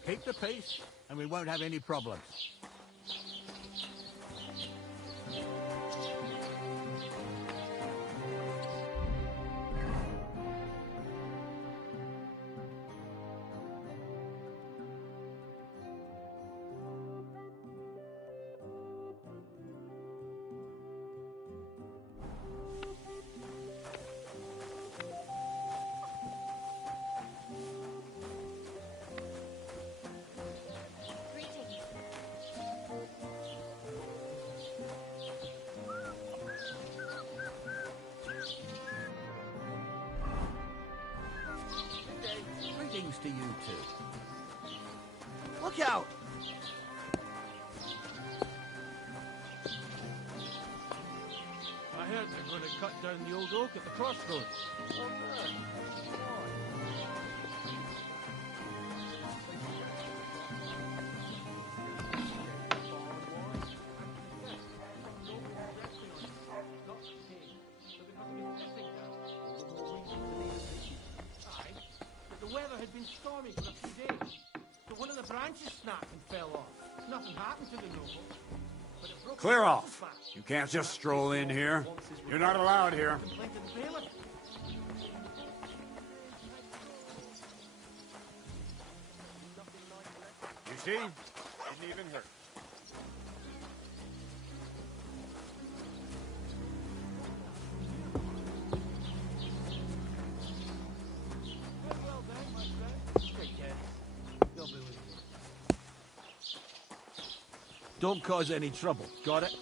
Keep the peace, and we won't have any problems. Greetings to you two. Look out! I heard they're going to cut down the old oak at the crossroads. Oh, no. branches snapped and fell off. Nothing happened to the noble. But it broke Clear the off. back. You can't just stroll in here. You're not allowed here. Complaint to the bailiff. You see? Didn't even hurt. Don't cause any trouble. Got it?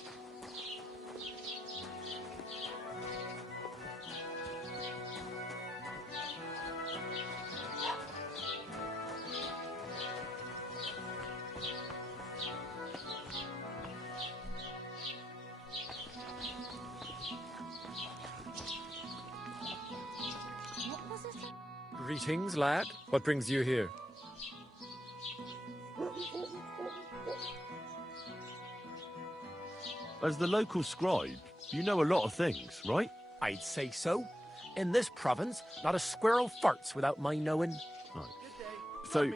Greetings, lad. What brings you here? As the local scribe, you know a lot of things, right? I'd say so. In this province, not a squirrel farts without my knowing. Right. So,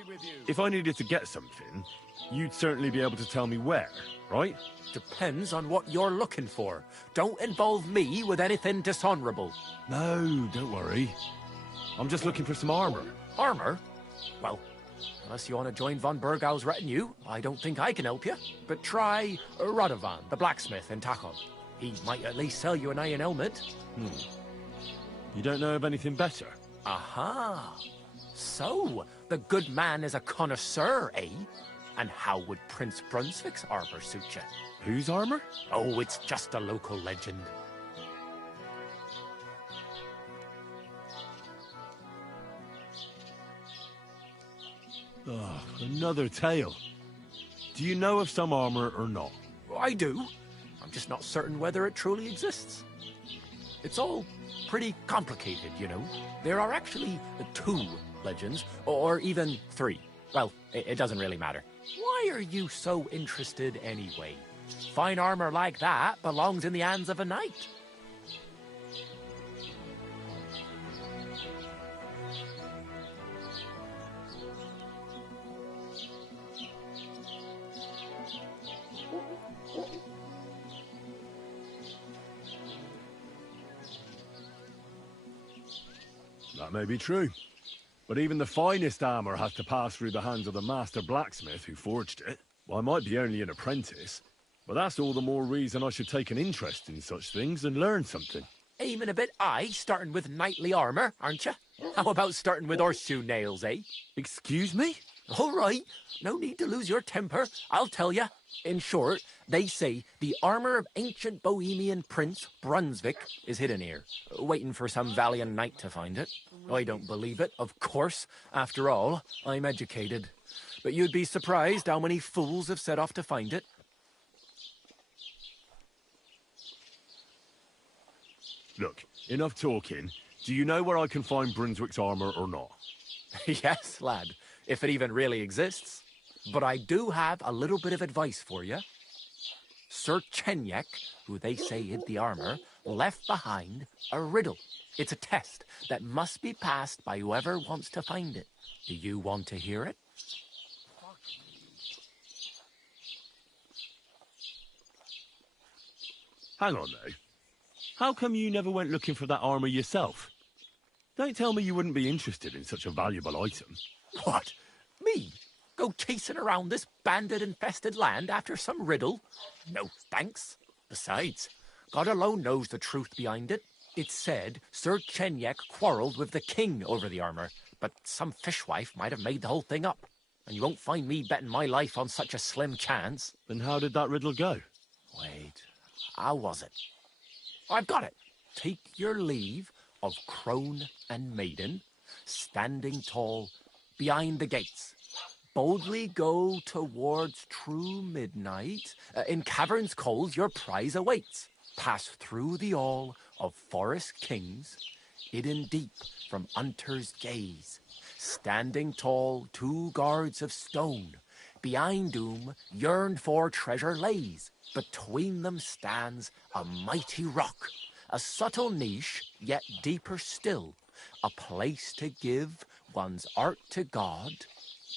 if I needed to get something, you'd certainly be able to tell me where, right? Depends on what you're looking for. Don't involve me with anything dishonorable. No, don't worry. I'm just looking for some armor. Armor? Well, unless you want to join von Burgau's retinue, I don't think I can help you. But try Radovan, the blacksmith in Tachon. He might at least sell you an iron helmet. You don't know of anything better? Aha! So, the good man is a connoisseur, eh? And how would Prince Brunswick's armor suit you? Whose armor? Oh, it's just a local legend. Oh, another tale. Do you know of some armor or not? I do. I'm just not certain whether it truly exists. It's all pretty complicated, you know. There are actually 2 legends, or even 3. Well, it doesn't really matter. Why are you so interested anyway? Fine armor like that belongs in the hands of a knight. That may be true. But even the finest armor has to pass through the hands of the master blacksmith who forged it. Well, I might be only an apprentice, but that's all the more reason I should take an interest in such things and learn something. Aiming a bit high, starting with knightly armor, aren't you? How about starting with horseshoe nails, eh? Excuse me? All right, no need to lose your temper, I'll tell you. In short, they say the armor of ancient Bohemian Prince Brunswick is hidden here, waiting for some valiant knight to find it. I don't believe it, of course. After all, I'm educated. But you'd be surprised how many fools have set off to find it. Look, enough talking. Do you know where I can find Brunswick's armor or not? Yes, lad, if it even really exists. But I do have a little bit of advice for you. Sir Chenyek, who they say hid the armor, left behind a riddle. It's a test that must be passed by whoever wants to find it. Do you want to hear it? Hang on, though. How come you never went looking for that armor yourself? Don't tell me you wouldn't be interested in such a valuable item. What? Me? Go chasing around this bandit-infested land after some riddle? No thanks. Besides, God alone knows the truth behind it. It's said Sir Chenyek quarreled with the king over the armor, but some fishwife might have made the whole thing up. And you won't find me betting my life on such a slim chance. Then how did that riddle go? Wait, how was it? I've got it. Take your leave of crone and maiden, standing tall behind the gates. Boldly go towards true midnight. In caverns cold your prize awaits. Pass through the all of forest kings, hidden deep from hunter's gaze. Standing tall, 2 guards of stone. Behind whom yearned for treasure lays. Between them stands a mighty rock. A subtle niche, yet deeper still. A place to give one's art to God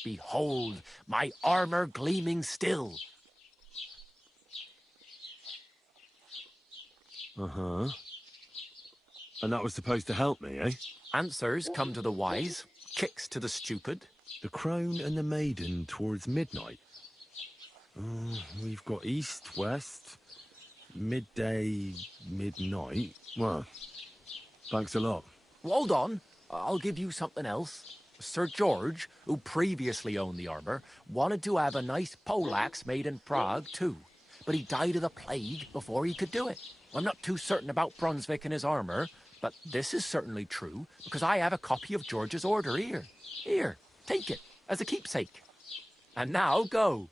Behold, my armor gleaming still. Uh-huh. And that was supposed to help me, eh? Answers come to the wise, kicks to the stupid. The crone and the maiden towards midnight. We've got east, west, midday, midnight. Well, thanks a lot. Hold on, I'll give you something else. Sir George, who previously owned the armor, wanted to have a nice poleaxe made in Prague too, but he died of the plague before he could do it. I'm not too certain about Brunswick and his armor, but this is certainly true, because I have a copy of George's order here. Here, take it, as a keepsake. And now go.